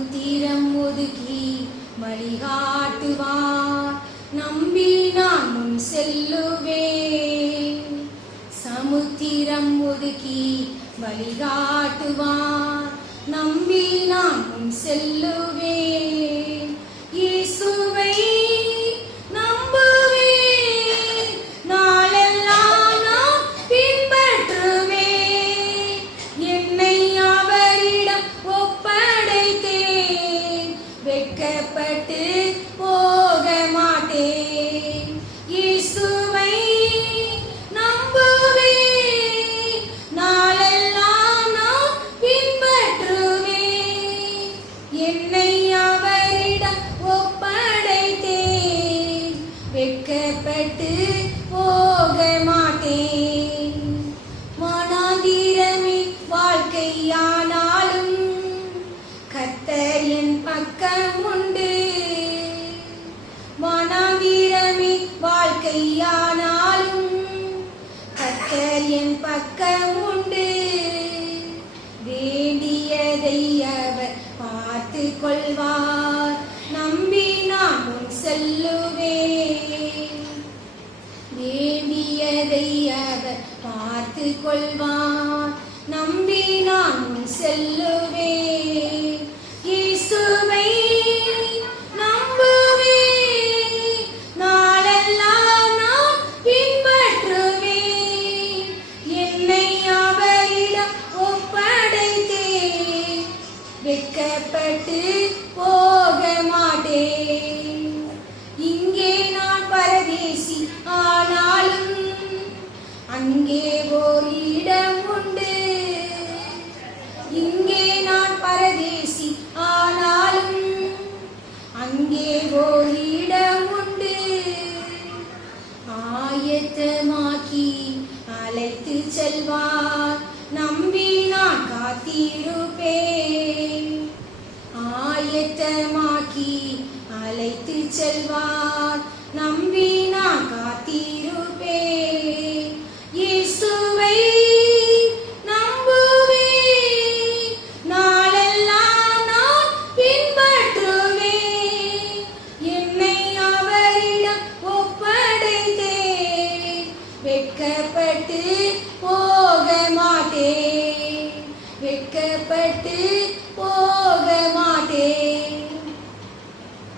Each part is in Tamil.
சமுத்திரம் ஒதுக்கி வழிகாட்டுவார், நம்பி நான் முன் செல்லுவேன். சமுத்திரம் ஒதுக்கி வழிகாட்டுவார், நம்பி நான் முன் செல்லுவேன். இயேசுவை நம்புவேன், நாளெல்லாம் நான் பின்பற்றுவேன். என்னை அவரிடம் ஒப்படைத்தேன், வெட்கப்பட்டு போக மாட்டேன். இயேசுவை நம்புவேன், நாளெல்லாம் நான் பின்பற்றுவேன். என்னை அவரிடம் ஒப்படைத்தேன், வெட்கப்பட்டு போக மாட்டேன். மனாந்திரமே வாழ்க்கையானாலும் கர்த்தர் என் பக்கம் உண்டு. மனாந்திரமே வாழ்க்கையானாலும் கர்த்தர் என் பக்கம் உண்டு. வேண்டியதை அவர் பார்த்து கொள்வார், நம்பி நான் முன் செல்லுவேன். வேண்டியதை அவர் பார்த்து கொள்வார், நம்பி நான் முன் செல்லுவேன். இயேசுவை நம்புவேன், நாளெல்லாம் நான் பின்பற்றுவேன். என்னை அவரிடம் ஒப்படைத்தேன், வெட்கப்பட்டு போக மாட்டேன். இங்கே நான் பரதேசி ஆனாலும் அங்கே ஓர் இடம் உண்டு. இங்கே நான் பரதேசி ஆனாலும் அங்கே ஓர் இடம் உண்டு. ஆயத்தமாக்கி அழைத்து செல்வார், நம்பி நான் காத்திருப்பேன். ஆயத்தமாக்கி அழைத்து செல்வார், நம்பி நான் காத்திருப்பேன். இயேசுவை நம்புவேன், நாளெல்லாம் நான் பின்பற்றுவேன். என்னை அவரிடம் ஒப்படைத்தேன், வெட்கப்பட்டு போக மாட்டேன். வெட்கப்பட்டு போக மாட்டேன்.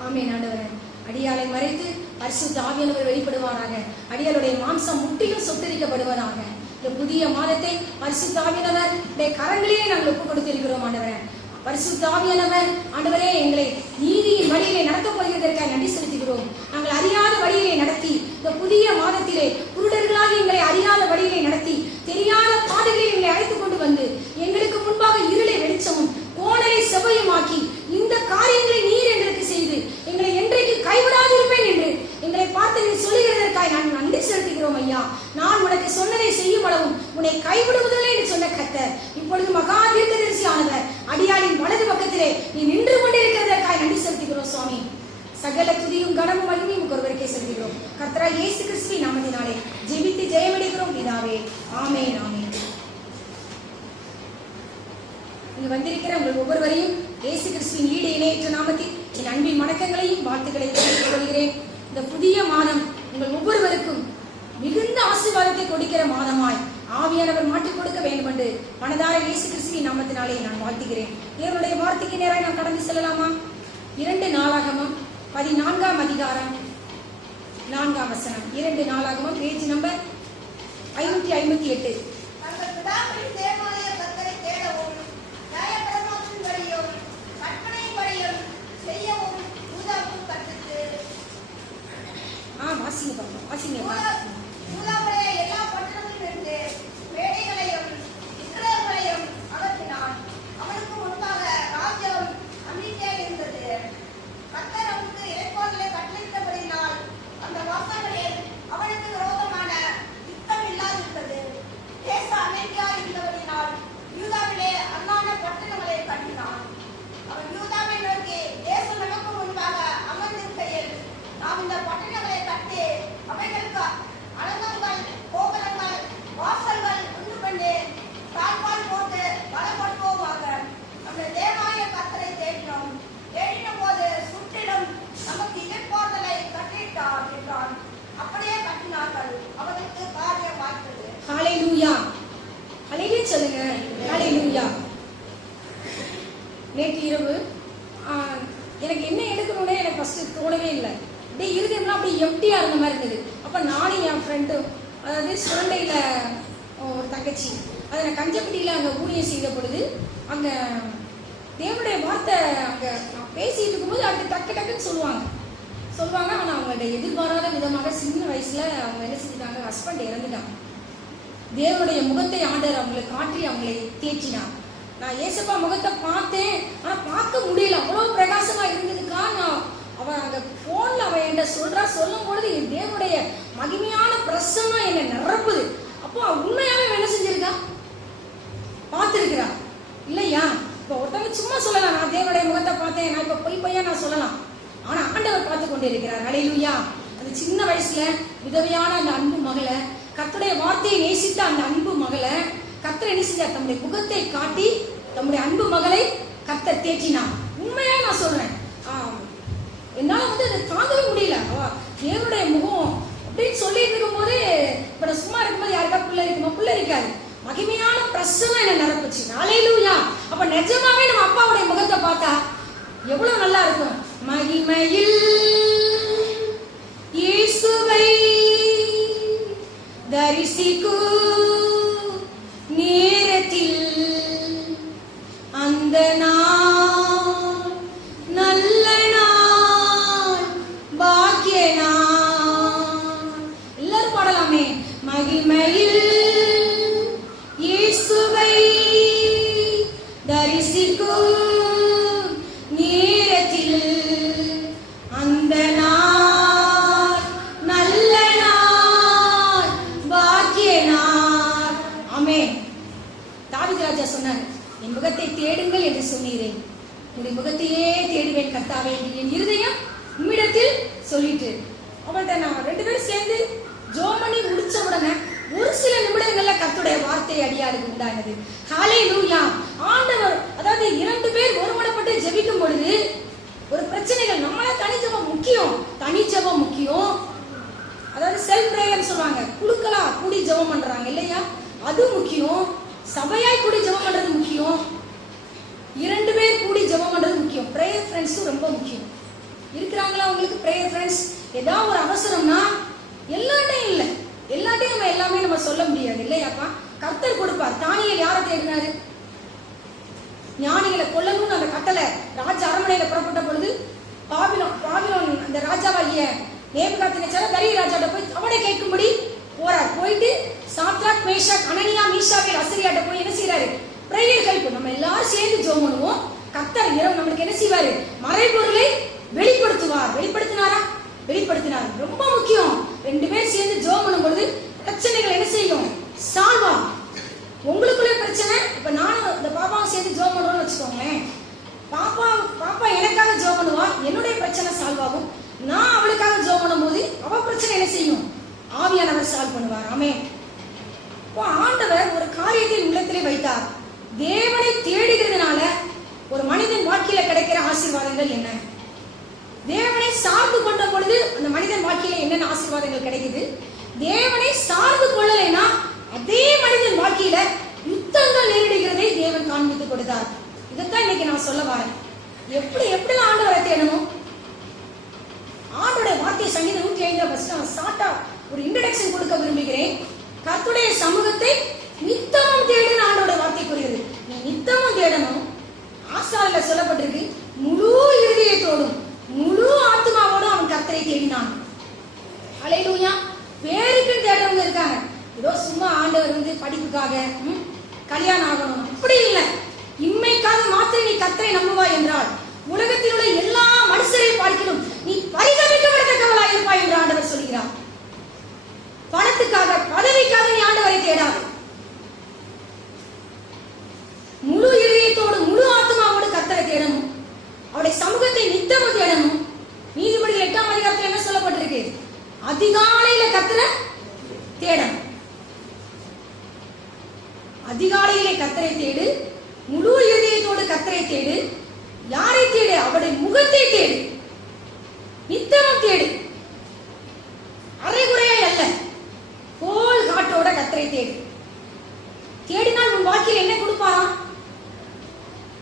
ஆமென். ஆண்டவரே, அடியாளை மறைத்து பரிசுத்த ஆவியானவர் வெளிப்படுவாராக. அடியாளுடைய மாம்சம் முற்றிலும் சுட்டரிக்கப்படுவதாக. இந்த புதிய மாதத்தை பரிசுத்த ஆவியானவர் கரங்களிலே நாங்கள் ஒப்புக் கொடுத்திருக்கிறோம். ஆண்டவரே, பரிசுத்த ஆவியானவர் ஆண்டவரே எங்களை நீதியின் வழியிலே நடத்தப் போகிறதற்காக நன்றி செலுத்துகிறோம். நாங்கள் அறியாத வழியிலே நடத்தி, இந்த புதிய மாதத்திலே குருடர்களாக எங்களை அறியாத வழியிலே நடத்தி, தெரியாத பாதைகளில் எங்களை அழைத்துக் கொண்டு வந்து எங்களுக்கு முன்பாக இருளை வெளிச்சமும் கோணலை செவ்வையுமாக்கி இந்த காரியங்களை நீர் எங்களுக்கு செய்து எங்களை என்றைக்கு கைவிடாதிருப்பேன் என்று எங்களை பார்த்து நீ சொல்லுகிறதற்காக நான் நன்றி செலுத்துகிறோம். ஐயா, நான் உனக்கு சொன்னதை செய்யும் அளவும் உன்னை கைவிடுவதில்லை என்று சொன்ன கர்த்தர் இப்பொழுது மகா தீர்க்கதரிசியானவர் அடியாளின் வலது பக்கத்திலே நீ நின்று கொண்டிருக்கிறதற்காக நன்றி செலுத்துகிறோம். சுவாமி, சகல துதியும் கனமும் மகிமையும் ஒருவருக்கே செலுத்துகிறோம். கர்த்தராகிய இயேசு கிறிஸ்துவின் நாமத்தினாலே ஜெபித்து ஜெயமடைகிறோம் பிதாவே. ஆமென். ஆமென். இங்கு வந்திருக்கிற உங்கள் ஒவ்வொருவரையும் இயேசு கிறிஸ்துவின் ஈடு இணையற்ற நாமத்தில் என் அன்பின் வணக்கங்களையும் வாழ்த்துக்களையும் தெரிவித்துக் கொள்கிறேன். இந்த புதிய மாதம் உங்கள் ஒவ்வொருவருக்கும் மிகுந்த ஆசீர்வாதத்தை கொடுக்கிற மாதமாய் ஆவியானவர் மாற்றிக் கொடுக்க வேண்டும் என்று மனதார இயேசு கிறிஸ்துவின் நாமத்தினாலே நான் வாழ்த்துகிறேன். தேவனுடைய வார்த்தைக்கு நேராக நாம் கடந்து செல்லலாமா? 2 நாளாகமம் 14ஆம் அதிகாரம் 4ஆம் வசனம். 2 நாளாகமம், பேஜ் நம்பர் 558. அவனுக்கு முன்பாக ராஜ்யம் அமைதியாக இருந்தது. கர்த்தர் அவனுக்கு இறைவாக்கிலே கட்டளையிட்டபடியினால் அந்த வாசல்களில் அவனுக்கு விரோதமான யுத்தம் இல்லாதிருந்தது. தேச அமைதியாக இருந்தபடியினால் ஃபர்ஸ்ட் தோணவே இல்லை. அப்படியே இருதயம்லாம் அப்படியே எம்டியா இருந்த மாதிரி இருந்தது. அப்ப நானும் என் ஃப்ரெண்டும், அதாவது சுரண்டையில ஒரு தங்கச்சி, அதை நான் கஞ்சப்பட்டியில அங்கே ஊழியம் செய்த பொழுது அங்க தேவனுடைய வார்த்தை அங்கே பேசிட்டு இருக்கும்போது அது டக்கு டக்குன்னு சொல்லுவாங்க. ஆனால் அவங்கள்ட்ட எதிர்பாராத விதமாக சின்ன வயசுல அவங்க என்ன செஞ்சுட்டாங்க, ஹஸ்பண்ட் இறந்துட்டாங்க. தேவனுடைய முகத்தை ஆண்டவர் அவங்களை காட்டி அவங்களை தேற்றினான். நான் ஏசப்பா முகத்தை பார்த்தேன், ஆனால் பார்க்க முடியல, அவ்வளோ பிரகாசமா இருந்ததுக்கா. நான் அவன் அந்த போன்ல அவன் என்கிட்ட சொல்லும் பொழுது என் தேவனுடைய மகிமையான பிரசன்னம் என்னை நிரப்புது. அப்போ உண்மையாவே என்ன செஞ்சிருக்கா, பார்த்துருக்கிறான் இல்லையா? இப்போ ஒருத்தவங்க சும்மா சொல்லலாம், நான் தேவனுடைய முகத்தை பார்த்தேன், நான் இப்போ பொய்யா நான் சொல்லலாம். ஆனா ஆண்டவர் பார்த்து கொண்டே இருக்கிறார். ஹல்லேலூயா. அந்த சின்ன வயசுல விதவையான அந்த அன்பு மகளை, கர்த்தருடைய வார்த்தையை நேசித்த அந்த அன்பு மகளை கர்த்தர் என்ன செஞ்சார், தம்முடைய முகத்தை காட்டி தம்முடைய அன்பு மகளை கர்த்தர் தேற்றினார். உண்மையா நான் சொல்றேன், என்னால வந்து அதை தாங்கவே முடியல. தேவனுடைய முகம் அப்படின்னு சொல்லிட்டு இருக்கும் போது, இப்ப நான் சும்மா இருக்கும்போது யாருக்கா பிள்ளை இருக்குமா, பிள்ளை இருக்காது, மகிமையான பிரசன்னம் என்ன நிரப்புச்சு. ஹல்லேலூயா. அப்ப நிஜமாவே நம்ம அப்பாவுடைய முகத்தை பார்த்தா எவ்வளவு நல்லா இருக்கும். மகிமையில் இயேசுவை தரிசிக்கும் நேரத்தில் அந்த நாள் நல்ல நாள், பாக்கிய நாள். எல்லாரும் பாடலாமே. மகிமையில் இயேசுவை தரிசிக்கும் நேரத்தில் அந்த நாள் நல்ல நாள், பாக்கிய நாள். ஆமென். தாவீது ராஜா சொன்னார், என் முகத்தை தேடுங்கள் என்று சொன்னீரேன், உன்னுடைய முகத்தையே தேடுவேன் கர்த்தாவே, என் இருதயம் உம்மிடத்தில் சொல்லிட்டு. அவள்கிட்ட நான் 2 பேரும் சேர்ந்து ஜோமணி முடிச்ச உடனே ஒரு சில நிமிடங்கள்ல கர்த்தருடைய வார்த்தை அடியாருக்கு உண்டானது. ஹல்லேலூயா. ஆண்டவர், அதாவது 2 பேர் ஒருமனப்பட்டு ஜெபிக்கும் பொழுது ஒரு பிரச்சனைகள், நம்மள தனிஜபம் முக்கியம், தனிஜபம் முக்கியம். அதாவது செல்ஃப் பிரேயர்னு சொல்லுவாங்க, குழுக்களா கூடி ஜெபம் பண்றாங்க இல்லையா, அது முக்கியம். சபையாய் கூடி ஜெபம் பண்றது முக்கியம். 2 பேர் கூடி ஜெபம் பண்றது முக்கியம். பிரேயர் ஃப்ரெண்ட்ஸும் ரொம்ப முக்கியம். இருக்கிறாங்களா உங்களுக்கு பிரேயர் ஃப்ரெண்ட்ஸ்? ஏதாவது ஒரு அவசரம்னா, எல்லாட்டையும் இல்லை, எல்லாத்தையும் நம்ம எல்லாமே நம்ம சொல்ல முடியாது இல்லையாப்பா. கர்த்தர் கொடுப்பார். தானியேல் யாரை தேடினாரு? ஞானிகளை கொல்லணும்னு அந்த கட்டளை ராஜ அரண்மனையில புறப்பட்ட பொழுது பாபிலோன் அந்த ராஜாவாகிய நேபுகாத்நேச்சார் பெரிய ராஜாட்ட போய் அவனை கேட்கும்படி போறார். போயிட்டு சாத்ராக் மேஷாக் அனனியா மீஷாவேல் அசரியாட்ட போய் என்ன செய்யறாரு, பிரேயர் ஹெல்ப். நம்ம எல்லாரும் சேர்ந்து ஜெபம் பண்ணுவோம். கர்த்தர் இரவு நம்மளுக்கு என்ன செய்வாரு, மறைபொருளை வெளிப்படுத்துவார். வெளிப்படுத்தினாரா? வெளிப்படுத்தினார். ரொம்ப முக்கியம். 2 பேர் சேர்ந்து ஜெபம் பண்ணும் பொழுது பிரச்சனைகள் என்ன செய்யும், சால்வ் ஆகும். உங்களுக்குள்ளே பிரச்சனை, இப்ப நானும் இந்த பாப்பாவும் சேர்ந்து ஜெபம் பண்றோம்னு வச்சுக்கோங்களேன், பாப்பா எனக்காக ஜெபம் பண்ணுவா, என்னுடைய பிரச்சனை சால்வ் ஆகும். நான் அவளுக்காக ஜெபம் பண்ணும்போது அவ பிரச்சனை என்ன செய்யும், ஆவியானவர் சால்வ் பண்ணுவார். ஆமென். இப்போ ஆண்டவர் ஒரு காரியத்தை உள்ளத்திலே வைத்தார். தேவனை தேடுகிறதுனால ஒரு மனிதன் வாழ்க்கையில கிடைக்கிற ஆசீர்வாதங்கள் என்ன? தேவனை சார்ந்து கொண்ட பொழுது அந்த மனிதன் வாழ்க்கையில என்னென்ன ஆசீர்வாதங்கள் கிடைக்குது? தேவனை சார்ந்து கொள்ளலைன்னா அதே மனிதன் வாழ்க்கையில யுத்தங்கள் நேரிடுகிறதை தேவன் காண்பித்து கொடுத்தார். இதைத்தான் இன்னைக்கு நான் சொல்ல வரேன். எப்படிலாம் ஆண்டவரை தேடணும்? ஆண்டோடைய வார்த்தை சங்கீதம் 105 ஃபர்ஸ்ட் நான் ஷார்ட்டா ஒரு இன்ட்ரோடக்ஷன் கொடுக்க விரும்புகிறேன். கர்த்தருடைய சமூகத்தை நித்தமும் தேடுன்னு ஆண்டோட வார்த்தை கூறுகிறது. நீ நித்தமும் தேடணும். ஆசாரில சொல்லப்பட்டிருக்கு, முழு இருதயத்தோடும் முழு ஆத்மாவோடும் அவன் கர்த்தரை தேடினான். ஹல்லேலூயா. பேருக்கு தேடுறவங்க இருக்காங்க, ஏதோ சும்மா ஆண்டவர் வந்து படிப்புக்காக கல்யாணம் ஆகணும் அப்படி இல்லை. இம்மைக்காக மாத்திரம் நீ கர்த்தரை நம்புவாய் என்றால் உலகத்தில் உள்ள எல்லா மனுஷரையும் பார்க்கணும் நீ பரிதபிக்கப்படத்தக்கவளாய் இருப்பாய் என்று ஆண்டவர் சொல்கிறார். பணத்துக்காக பதவிக்காக நீ ஆண்டவரை தேடாது. முழு இதயத்தோடு முழு ஆத்மாவோடு கர்த்தரை தேடணும். அவருடைய சமூகத்தை நித்தமும் தேடணும். நீதிபதிகள் 8ஆம் அதிகாரத்தில் என்ன சொல்லப்பட்டிருக்கு? அதிகாலையில கர்த்தரை தேடணும். அதிகாலையிலே கர்த்தரை தேடு, முழு இதயத்தோடு கர்த்தரை தேடு. யாரை தேடு? அவருடைய முகத்தை தேடு, நித்தமும் தேடு, அரைகுறையா அல்ல, கோல் காட்டோட கர்த்தரை தேடு. தேடினால் உன் வாழ்க்கையில் என்ன கொடுப்பாரா?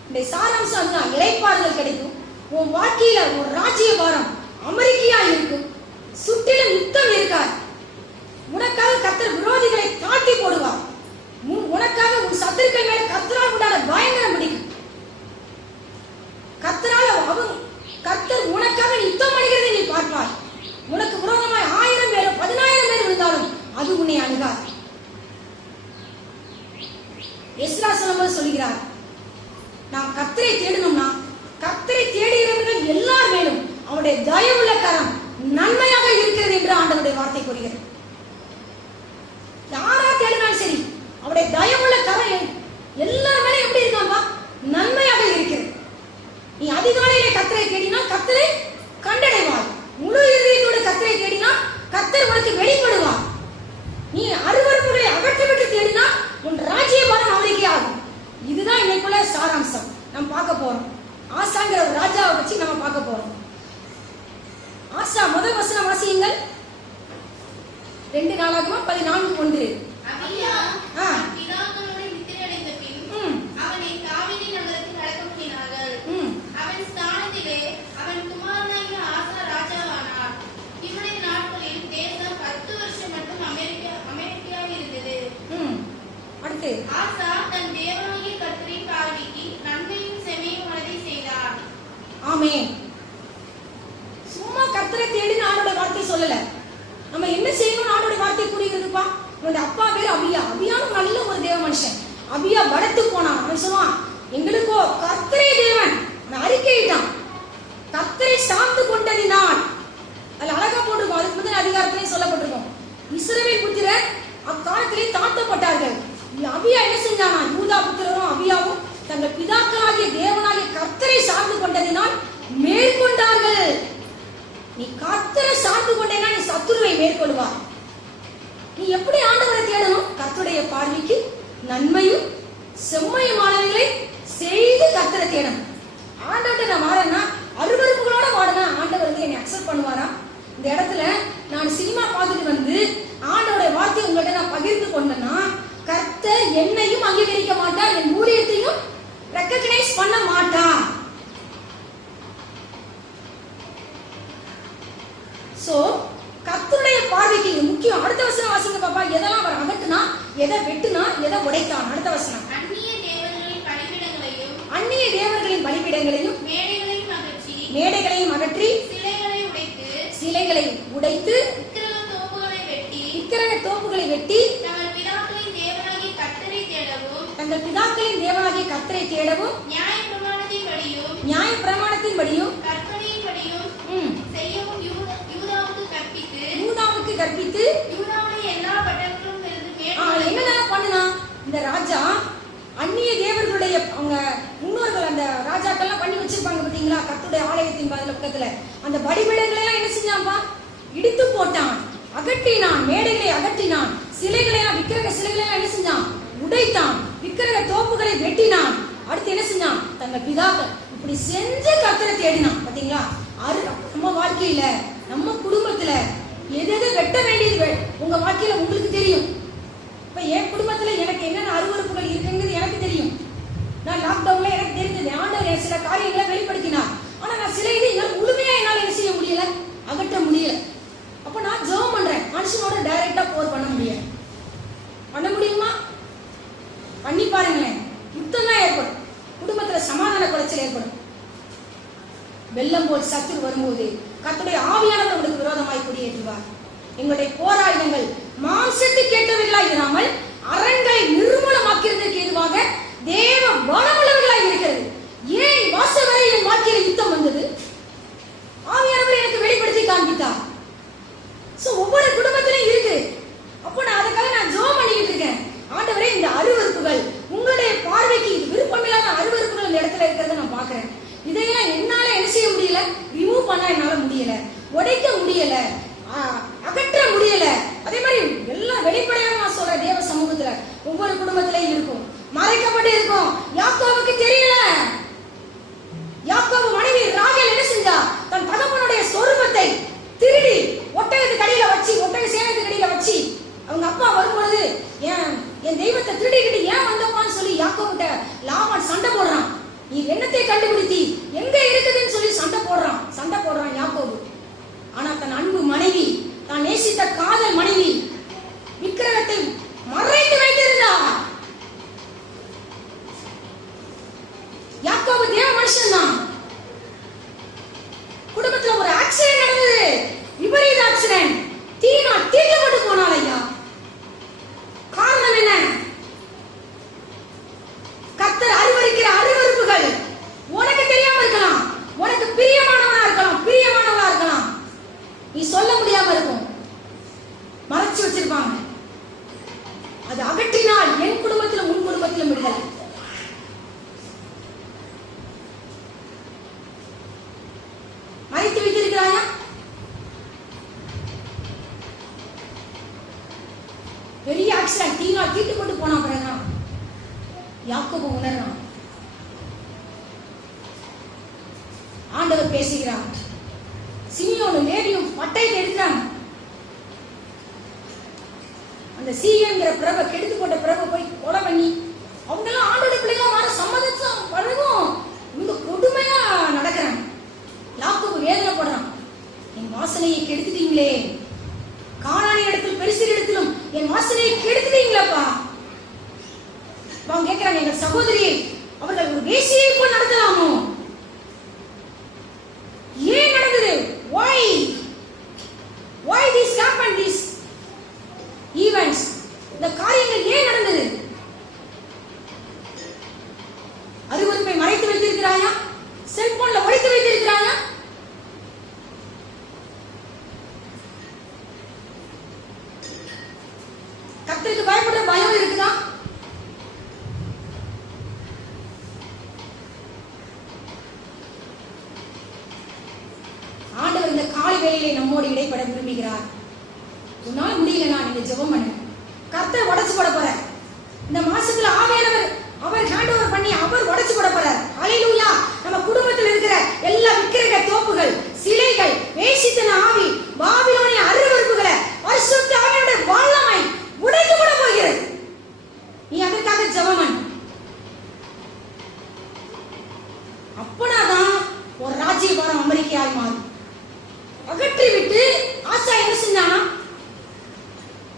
இந்த சாராம்சம் தான், இளைப்பாறுதல் கிடைக்கும், உன் வாழ்க்கையில ஒரு ராஜ்ய பாரம் அமெரிக்கையா இருக்கும், சுற்றிலும் யுத்தம் இருக்காது. உனக்காக கர்த்தர் விரோதிகளை தாட்டி போடுவார். உனக்காக உன் சத்துருக்கள் மேல கர்த்தரால் உண்டான பயங்கரம் பிடிக்கும். கர்த்தர் உனக்காக யுத்தம் பண்ணுகிறதை நீ பார்ப்பாய். உனக்கு விரோதமாய் 1000 பேர் 10,000 பேர் விழுந்தாலும் அது உன்னை அணுகாது. எஸ்ரா சொல்லும்போது சொல்கிறார், நாம் கர்த்தரை தேடணும்னா கர்த்தரை தேடுகிறவர்கள் எல்லார் மேலும் அவருடைய தயவுள்ள கரம் நன்மையாக இருக்கிறது என்று ஆண்டவருடைய வார்த்தை கூறுகிறது. யாரா தேடினாலும் சரி, அவருடைய தயவுள்ள கரம் எல்லார் மேலும் எப்படி இருக்காம்பா? நன்மையாக இருக்கிறது. நீ அதிகாலையிலே கர்த்தரை தேடினால் கர்த்தரை கண்டடைவாய். முழு இதயத்தோடு கர்த்தரை தேடினால் கர்த்தர் உனக்கு வெளிப்படுவார். நீ அருவருப்புகளை அகற்றிவிட்டு தேடினால் உன் ராஜ்யபாரம் அவருக்கே ஆகும். இதுதான் இன்னைக்குள்ள சாராம்சம். நம்ம பார்க்க போறோம். ஆசாங்கிற ஒரு ராஜாவை வச்சு நம்ம பார்க்க போறோம். ஆசா முதல் வசனம் வாசியுங்கள். 2 நாளாகமம் 14:1. ஆமென். சும்மா கர்த்தரை தேடின ஆண்டோட வார்த்தை சொல்லல. நம்ம என்ன செய்யணும் ஆண்டோட வார்த்தை கூறுகிறதுப்பா. உன்னுடைய அப்பா பேர் அபியா. அபியானும் நல்ல ஒரு தேவ மனுஷன். அபியா வடத்து போனான். அவன் சொல்லுவான், எங்களுக்கோ கர்த்தரே தேவன். அவன் அறிக்கையிட்டான், கர்த்தரை சார்ந்து கொண்டதினால். அது அழகா போட்டிருக்கோம். அதுக்கு முதல் அதிகாரத்திலே சொல்லப்பட்டிருக்கோம். இஸ்ரவேல் புத்திரர் அக்காலத்திலே தாழ்த்தப்பட்டார்கள். அபியா என்ன செஞ்சானா? யூதா புத்திரரும் அபியாவும் தங்கள் பிதாக்களாகிய தேவனாகிய கர்த்தரை சார்ந்து கொண்டதினால் மேற்கொண்டார்கள். நீ கர்த்தரை சார்ந்து கொண்டேனா நீ சத்துருவை மேற்கொள்வார். நீ எப்படி ஆண்டவரை தேடணும்? கர்த்தருடைய பார்வைக்கு நன்மையும் செம்மையுமானவைகளை செய்து கர்த்தரை தேடணும். ஆண்டவர்கிட்ட நான் வாழனா, அருவருப்புகளோட வாடனா ஆண்டவர் வந்து என்னை அக்செப்ட் பண்ணுவாரா? இந்த இடத்துல நான் சினிமா பார்த்துட்டு வந்து ஆண்டவருடைய வார்த்தையை உங்கள்கிட்ட நான் பகிர்ந்து கொண்டேன்னா கர்த்தர் என்னையும் அங்கீகரிக்க மாட்டார், என் ஊழியத்தையும் ரெகக்னைஸ் பண்ண மாட்டார். சோ கர்த்தருடைய பார்வைக்கு முக்கியம். அடுத்த வசனம் வாசிங்க பாப்பா. எதெல்லாம் அவர் அகற்றினா, எதை வெட்டினா, எதை உடைத்தான்? அடுத்த வசனம். அந்நிய தேவர்களின் பலிபீடங்களையும் மேடைகளையும் அகற்றி சிலைகளை உடைத்து விக்கிரக தோப்புகளை வெட்டி தங்கள் பிதாக்களின் தேவனாகிய கர்த்தரை தேடவும் நியாய பிரமாணத்தின்படியும் யூதாவுக்கு கற்பித்து என்னென்ன பண்ணுனா? இந்த ராஜா அந்நிய தேவர்களுடைய அவங்க முன்னோர்கள் அந்த ராஜாக்கள்லாம் பண்ணி வச்சிருப்பாங்க பாத்தீங்களா? கர்த்தருடைய ஆலயத்தின் பதில பக்கத்துல அந்த பலிபீடங்களை எல்லாம் என்ன செஞ்சான்பா? இடித்து போட்டான், அகற்றினான், மேடைகளை அகற்றினான், சிலைகளை விக்கிரக சிலைகளை என்ன செஞ்சான்? உடைத்தான், விக்கிரக தோப்புகளை வெட்டினான். அடுத்து என்ன செஞ்சான்? தங்கள் பிதாக்கள் இப்படி செஞ்சு கர்த்தரை தேடினான். பாத்தீங்களா? நம்ம வாழ்க்கையில நம்ம குடும்பத்துல எது எது வெட்ட வேண்டியது உங்க வாழ்க்கையில உங்களுக்கு தெரியும். இப்ப என் குடும்பத்துல எனக்கு என்னென்ன அருவருப்புகள் இருக்குங்கிறது எனக்கு தெரியும். நான் லாக்டவுன்ல எனக்கு தெரிஞ்சது. ஆண்டவர் சில காரியங்களை வெளிப்படுத்தினார். ஆனா நான் சில இது முழுமையா என்னால என்ன செய்ய முடியல, அகற்ற முடியல. அப்ப நான் ஜெபம் பண்றேன். மனுஷனோட டைரக்டா போர் பண்ண முடியாது. பண்ண முடியுமா? பண்ணி பாருங்களேன். யுத்தம் தான் ஏற்படும். குடும்பத்துல சமாதான குலைச்சல் ஏற்படும். வெள்ளம் போல் சத்துரு வரும்போது கர்த்தருடைய ஆவியானவர் உங்களுக்கு விரோதமாய் குடியேற்றுவார். எங்களுடைய போராயுதங்கள் மாம்சத்துக்கு ஏற்றவர்களாய் இராமல் அரண்களை நிர்மூலமாக்கிறதுக்கு ஏதுவாக தேவ பலமுள்ளவர்களாய் இருக்கிறது. ஏன் வாசல் வரை என் வாழ்க்கையில யுத்தம் வந்தது? ஆவியானவர் எனக்கு வெளிப்படுத்தி காண்பித்தார். ஒவ்வொரு குடும்பத்திலையும் இருக்கு. அப்போ நான் அதுக்காக நான் ஜெபம் பண்ணிக்கிட்டு இருக்கேன். ஆண்டவரே, இந்த அருவருப்புகள் உங்களுடைய பார்வைக்கு விருப்பமில்லாத அருவருப்புகள் இந்த இடத்துல இருக்கிறத நான் பாக்குறேன். இதையெல்லாம் என்னால என்ன செய்ய முடியல, ரிமூவ் பண்ண என்னால முடியல, உடைக்க முடியல, அகற்ற முடியல. அதே மாதிரி எல்லாம் வெளிப்படையாக நான் சொல்றேன். தேவ சமூகத்துல ஒவ்வொரு குடும்பத்திலையும் இருக்கும், மறைக்கப்பட்டு இருக்கும். யாக்கோபுக்கு தெரியல. யாக்கோபு மனைவி ராகேல் என்ன செஞ்சா? தன் தகப்பனுடைய சொரூபத்தை திருடி ஒட்டகத்துக்கு அடியில வச்சு, ஒட்டக சேனத்துக்கு அடியில வச்சு, அவங்க அப்பா வரும்பொழுது என் தெய்வத்தை திருடிக்கிட்டு ஏன் வந்தப்பான்னு சொல்லி யாக்கோபுட்ட லாபான் சண்டை போடுறான். நீ என்னத்தை கண்டுபிடித்தி, எங்க இருக்குதுன்னு சொல்லி சண்டை நாள் தீட்டு கொண்டு போனா பிறகுதான் யாக்கோபு உணர்றான். ஆண்டவர் பேசுகிறார். சிமியோனும் லேவியும் பட்டயத்தை எடுக்கிறாங்க. அந்த சீகங்கிற பிரபை, கெடுத்து போட்ட பிரபை போய் கொலை பண்ணி அவங்க எல்லாம் ஆண்டோட பிள்ளைகளா மாற சம்மதிச்சும் பழகும் இவங்க கொடுமையா நடக்கிறாங்க. யாக்கோபு வேதனை போடுறான். என் வாசனையை கெடுத்துட்டீங்களே, கானானிய இடத்தில் பெரிசியர் இடத்திலும் என் வாசனையை கெடுத்துட்டீங்களப்பா. அவங்க கேட்கிறாங்க, எங்கள் சகோதரியை அவர்கள் ஒரு வேசியை போல் நடத்தலாமோ? ஏன் நடந்தது? why this happened, these events? இந்த காரியங்கள் ஏன் நடந்தது? அருவருப்பை மறைத்து வைத்திருக்கிறாயா? செல்போன்ல ஒளித்து வைத்திருக்கிறாயா? கர்த்தருக்கு பயப்படுற பயம் இருக்குதா? ஆண்டவர் இந்த காலை வேளையிலே நம்மோடு இடைப்பட விரும்புகிறார். உன்னால முடியலனா நீங்க ஜெபம் பண்ணு. கர்த்தர் உடைச்சு போட போற. இந்த மாசத்துல ஆவியானவர் அவர் ஹேண்ட் ஓவர் பண்ணி அவர் உடைச்சு போட போறார். ஹalleluya. நம்ம குடும்பத்தில் இருக்கிற எல்லா விக்கிரக தோப்புகள், சிலைகள், வேசித்தன ஆவி, பாபிலோனிய அருவருப்புகளை பரிசுத்த ஆவியோட வல்லமை உடைத்து போட போகிறது. நீ அதற்காக ஜெபம் பண்ணு. அப்பனாதான் ஒரு ராஜ்யபாரம் அமெரிக்கையால் மாறும். அகற்றி விட்டு ஆசா என்ன செஞ்சானா?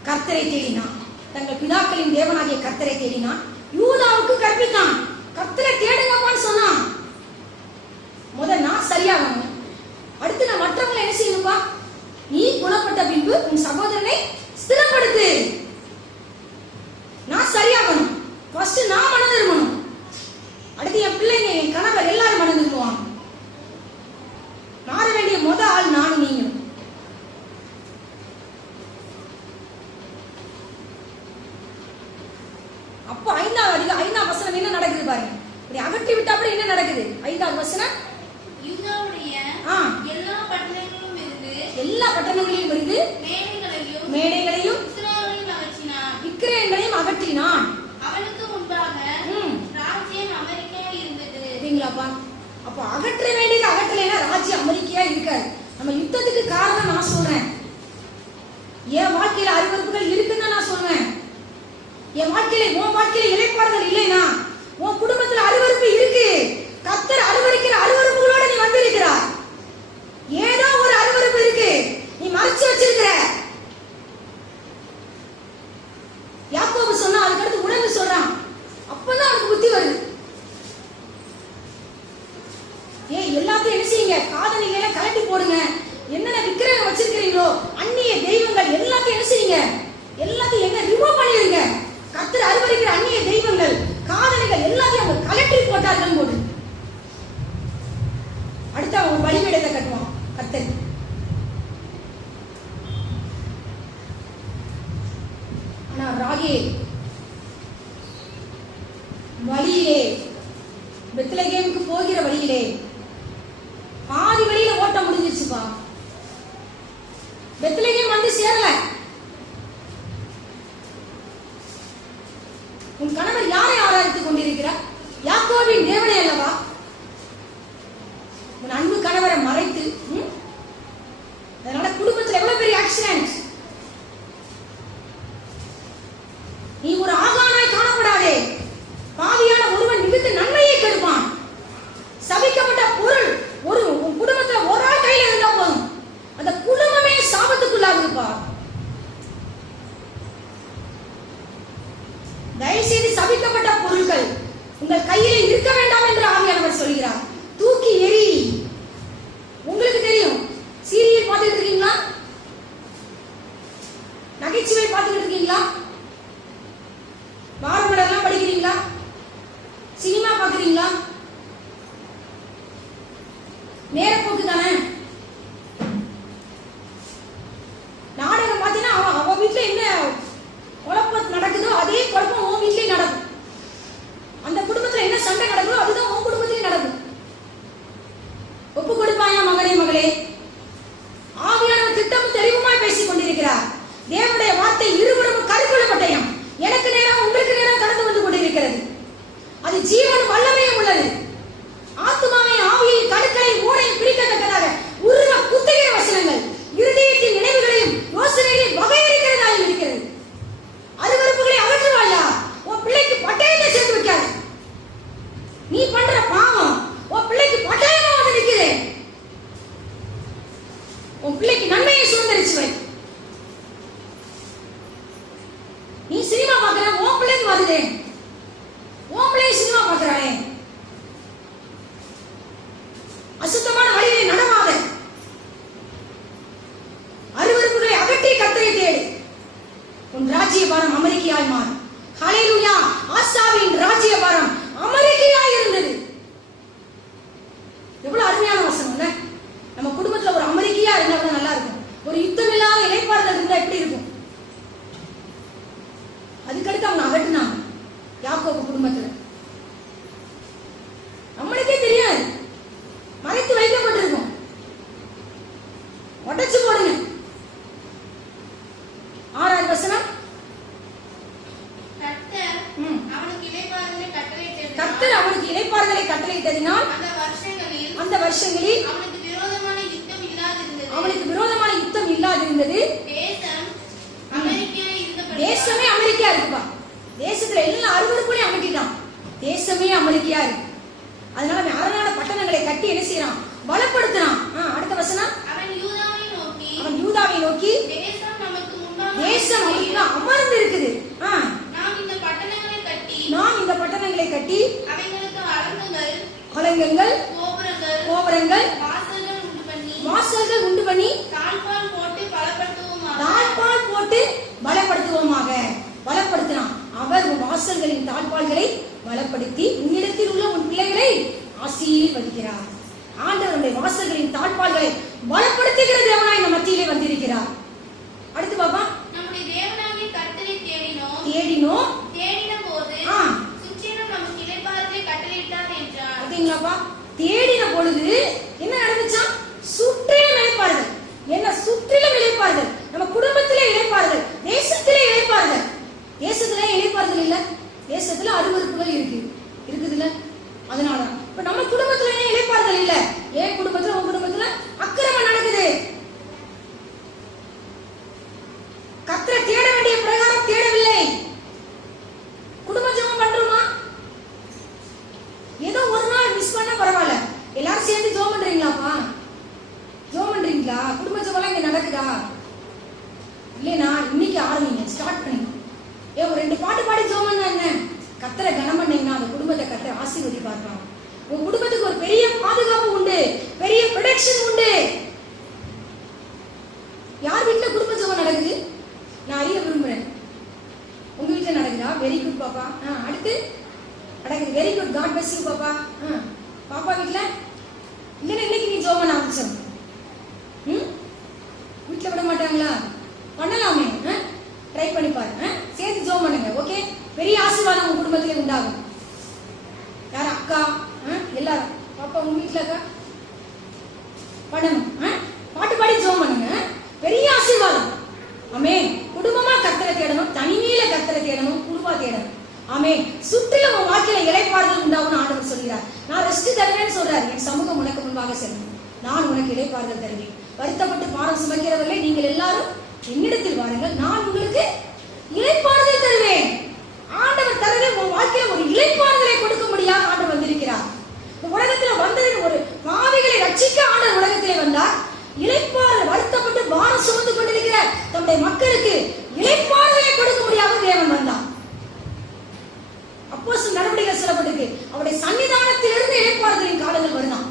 கர்த்தரை தேடினான். தங்கள் பிதாக்களின் தேவனாகிய கர்த்தரை தேடினான். யூதாவுக்கு கற்பித்தான். கர்த்தரை தேடுங்கப்பான்னு சொன்னான். முதல் நான் சரியாகணும், அடுத்து நான் மற்றவங்களை என்ன செய்யணும்பா? நீ குணப்பட்ட பின்பு உன் சகோதரனை ஸ்திரப்படுத்து. நான் சரியாகணும். ஃபர்ஸ்ட் நான் மனம் திரும்பணும், அடுத்து என் பிள்ளைங்க, என் கணவர் எல்லாரும் மனம் திரும்புவாங்க. மாற வேண்டிய ஆள் நானும் நீங்களும். அப்போ ஐந்தாம் வசனம் என்ன நடக்குது பாருங்க. இப்படி அகற்றி விட்டா அப்படி என்ன நடக்குது? 5வது வசனம், யூதாவுடைய எல்லா பட்டணங்களிலும் இருந்து மேடைகளையும் விக்கிரகங்களையும் அகற்றினான். அவனுக்கு முன்பாக ராஜ்யம் அமெரிக்கா இருந்தது. சரிங்களாப்பா? அப்போ அகற்ற வேண்டியது அகற்றலைன்னா ராஜ்யம் அமெரிக்கையா இருக்காது. நம்ம யுத்தத்துக்கு காரணம் நான் சொல்றேன். என் வாழ்க்கையில அருவருப்புகள் இருக்குன்னு நான் சொல்றேன். என் வாழ்க்கையில, உன் வாழ்க்கையில இளைப்பாறுதல் இல்லைனா, உன் குடும்பத்துல அருவருப்பு இருக்கு. கர்த்தர் அருவருக்கிற அருவருப்புகளோட நீ வந்திருக்கிறாய். ஏதோ ஒரு அருவருப்பு இருக்கு, நீ மறைச்சு வச்சிருக்கிற. யாக்கோபு சொன்னா அதுக்கடுத்து உடனே சொல்றான். அப்பதான் அவனுக்கு புத்தி வருது. எல்லாத்தையும் என்ன செய்யுங்க? காதணிகளை கலட்டி போடுங்க. என்னென்ன விக்கிரகம் வச்சிருக்கிறீங்களோ, அந்நிய தெய்வங்கள் எல்லாத்தையும் என்ன செய்யுங்க? எல்லாத்தையும் எங்க ரிமூவ் பண்ணிருங்க. கர்த்தர் அருவருக்கிற அந்நிய தெய்வங்கள், காதணிகள் எல்லாத்தையும் அவங்க கலட்டி போட்டார்கள் போடு. அடுத்து அவன் பலிபீடத்தை கட்டுவான் கர்த்தர். ஆனா ராகே வழியிலே, பெத்லகேமுக்கு போகிற வழியிலே பாதி வழியில ஓட்ட முடிஞ்சிருச்சுப்பா. பெத்லகேம் வந்து சேரல. உன் கணவர் யாரை ஆராதித்துக் கொண்டிருக்கிறார்? யாக்கோபின் தேவனே அல்லவா? உன் அன்பு கணவரை மறைத்து, அதனால குடும்பத்தில் எவ்வளவு பெரிய ஆக்சிடென்ட். நீ ஒரு ஆகானாய் காணப்படாதே. பாவியான ஒருவன் மிகுந்த நன்மையை கெடுப்பான். சபிக்கப்பட்ட பொருள் ஒரு குடும்பத்துல ஒரு ஆள் கையில இருந்தா போதும், அந்த குடும்பமே சாபத்துக்குள்ளாகுதுப்பா. தயவுசெய்து சபிக்கப்பட்ட பொருட்கள் உங்கள் கையில் இருக்க வேண்டாம் என்று ஆவியானவர் சொல்கிறார். தூக்கி எறி. உங்களுக்கு தெரியும், சீரியல் பார்த்துட்டு இருக்கீங்களா? நகைச்சுவை பார்த்துட்டு இருக்கீங்களா? பாரமலர்லாம் படிக்கிறீங்களா? சினிமா பார்க்குறீங்களா? நேரப்போக்கு தானே. நாடகம் பார்த்தீங்கன்னா அவ வீட்டில் என்ன குழப்பம் நடக்குதோ அதே குழப்பம் உன் வீட்லயும் நடக்கும். அந்த குடும்பத்துல என்ன சண்டை நடக்குதோ அதுதான் உன் குடும்பத்திலையும் நடக்கும். ஒப்பு கொடுப்பாயா மகனே, மகளே? ஆவியானவர் திட்டமும் தெளிவுமாய் பேசிக் கொண்டிருக்கிறார். தேவனுடைய வார்த்தை இருபுறமும் கருக்குள்ள பட்டயம். எனக்கு பலப்படுத்துறான். அடுத்த வசனம், அவன் யூதாவை நோக்கி தேசம் நமக்கு முன்பாக அமர்ந்து இருக்குது. நாம் இந்த பட்டணங்களை கட்டி அவைகளுக்கு அலங்கங்கள் கோபுரங்கள் வாசல்கள் உண்டு பண்ணி தாழ்பால் போட்டு பலப்படுத்துவோமாக. பலப்படுத்தினான். அவர் உன் வாசல்களின் தாழ்பால்களை பலப்படுத்தி உன்னிடத்தில் உள்ள உன் பிள்ளைகளை ஆசீர்வதிக்கிறார். ஆண்டவருடைய வாசல்களின் தாழ்பால்களை பலப்படுத்துகிற தேவனாய் நம்ம மத்தியிலே வந்திருக்கிறார். அடுத்து பாப்பா, நம்முடைய தேவனாகிய கர்த்தரை தேடினோம் தேடின போது சுற்றிலும் நமக்கு இளைப்பாறுதலை கட்டளையிட்டார் என்றார். பாத்தீங்களாப்பா, தேடின பொழுது என்ன நடந்துச்சா? சுற்றிலும் இளைப்பாறுதல். என்ன சுற்றிலும் இளைப்பாறுதல்? நம்ம குடும்பத்திலே இளைப்பாறுதல், தேசத்திலே இளைப்பாறுதல். தேசத்திலே இளைப்பாறுதல் இல்ல, தேசத்துல அருவருப்புகள் இருக்குதுல்ல. அதனால இப்ப நம்ம குடும்பத்துல ஏன் இளைப்பாறுதல் இல்ல? ஏன் குடும்பத்துல, உங்க குடும்பத்துல அக்கிரமம் நடக்குது. கர்த்தரை தேட வேண்டிய பிரகாரம் தேடவில்லை. குடும்ப ஜெபம் பண்றோமா? ஏதோ ஒரு நாள் மிஸ் பண்ணா பரவாயில்ல, எல்லாரும் சேர்ந்து ஜெபம் பண்றீங்களாப்பா? ஜெபம் பண்றீங்களா? குடும்ப ஜெபம்லாம் இங்க நடக்குதா? இல்லைனா இன்னைக்கு ஆரம்பிங்க, ஸ்டார்ட் பண்ணுங்க. ஒரு 2 பாட்டு பாடி ஜெபம் பண்ணா என்ன? கர்த்தரை கனம் பண்ணீங்கன்னா அந்த குடும்பத்தை கர்த்தர் ஆசீர்வதிப்பார். உங்க குடும்பத்துக்கு ஒரு பெரிய பாதுகாப்பு உண்டு, பெரிய ப்ரொடெக்ஷன் உண்டு. யார் வீட்டுல குடும்ப ஜெபம் நடக்குது? நான் அறிய விரும்புறேன். உங்க வீட்டுல நடக்குதா? வெரி குட் பாப்பா. அடுத்து நடக்குது. Very good, God bless you பாப்பா. பாப்பா வீட்டுல இல்லைன்னா இன்னைக்கு நீ ஜெபம் பண்ண ஆரம்பிச்சோம். வீட்டுல விட மாட்டாங்களா? பண்ணலாமே, ட்ரை பண்ணி பாரு. சேர்த்து ஜெபம் பண்ணுங்க. ஓகே, பெரிய ஆசீர்வாதம் உங்க குடும்பத்திலே உண்டாகும். யார் அக்கா எல்லாரும் பாப்பா உங்க வீட்டுல அக்கா பண்ணணும். பாட்டு பாடி ஜெபம் பண்ணுங்க, பெரிய ஆசீர்வாதம். ஆமென். குடும்பமா கர்த்தரை தேடணும், தனிமையில கர்த்தரை தேடணும், குழுவா தேடணும். ஆமென். சுற்றிலும் உன் வாழ்க்கையில இளைப்பாறுதல் உண்டாகும் ஆண்டவர் சொல்கிறார். நான் ரெஸ்ட் தருவேன்னு சொல்றாரு. என் சமூகம் உனக்கு முன்பாக செல்லும், நான் உனக்கு இளைப்பாறுதல் தருவேன். வருத்தப்பட்டு பாரம் சுமக்கிறவர்களே, நீங்கள் எல்லாரும் என்னிடத்தில் வாருங்கள், நான் உங்களுக்கு இளைப்பாறுதல் தருவேன். ஆண்டவர் தரவே உன் வாழ்க்கையில ஒரு இளைப்பாறுதலை கொடுக்க முடியாது. ஆண்டவர் வந்திருக்கிறார். உலகத்துல வந்தது ஒரு பாவிகளை ரட்சிக்க ஆண்டவர் உலகத்திலே வந்தார். இளைப்பாறுதல், வருத்தப்பட்டு பாரம் சுமந்து கொண்டிருக்கிற தம்முடைய மக்களுக்கு இளைப்பாறுதலை கொடுக்க முடியாத தேவன் வந்தார். அப்போஸ்தலர் நடவடிக்கைகள் சொல்லப்பட்டிருக்கு. அவருடைய சன்னிதானத்திலிருந்து இளைப்பாறுதலின் காலங்கள் வருதான்.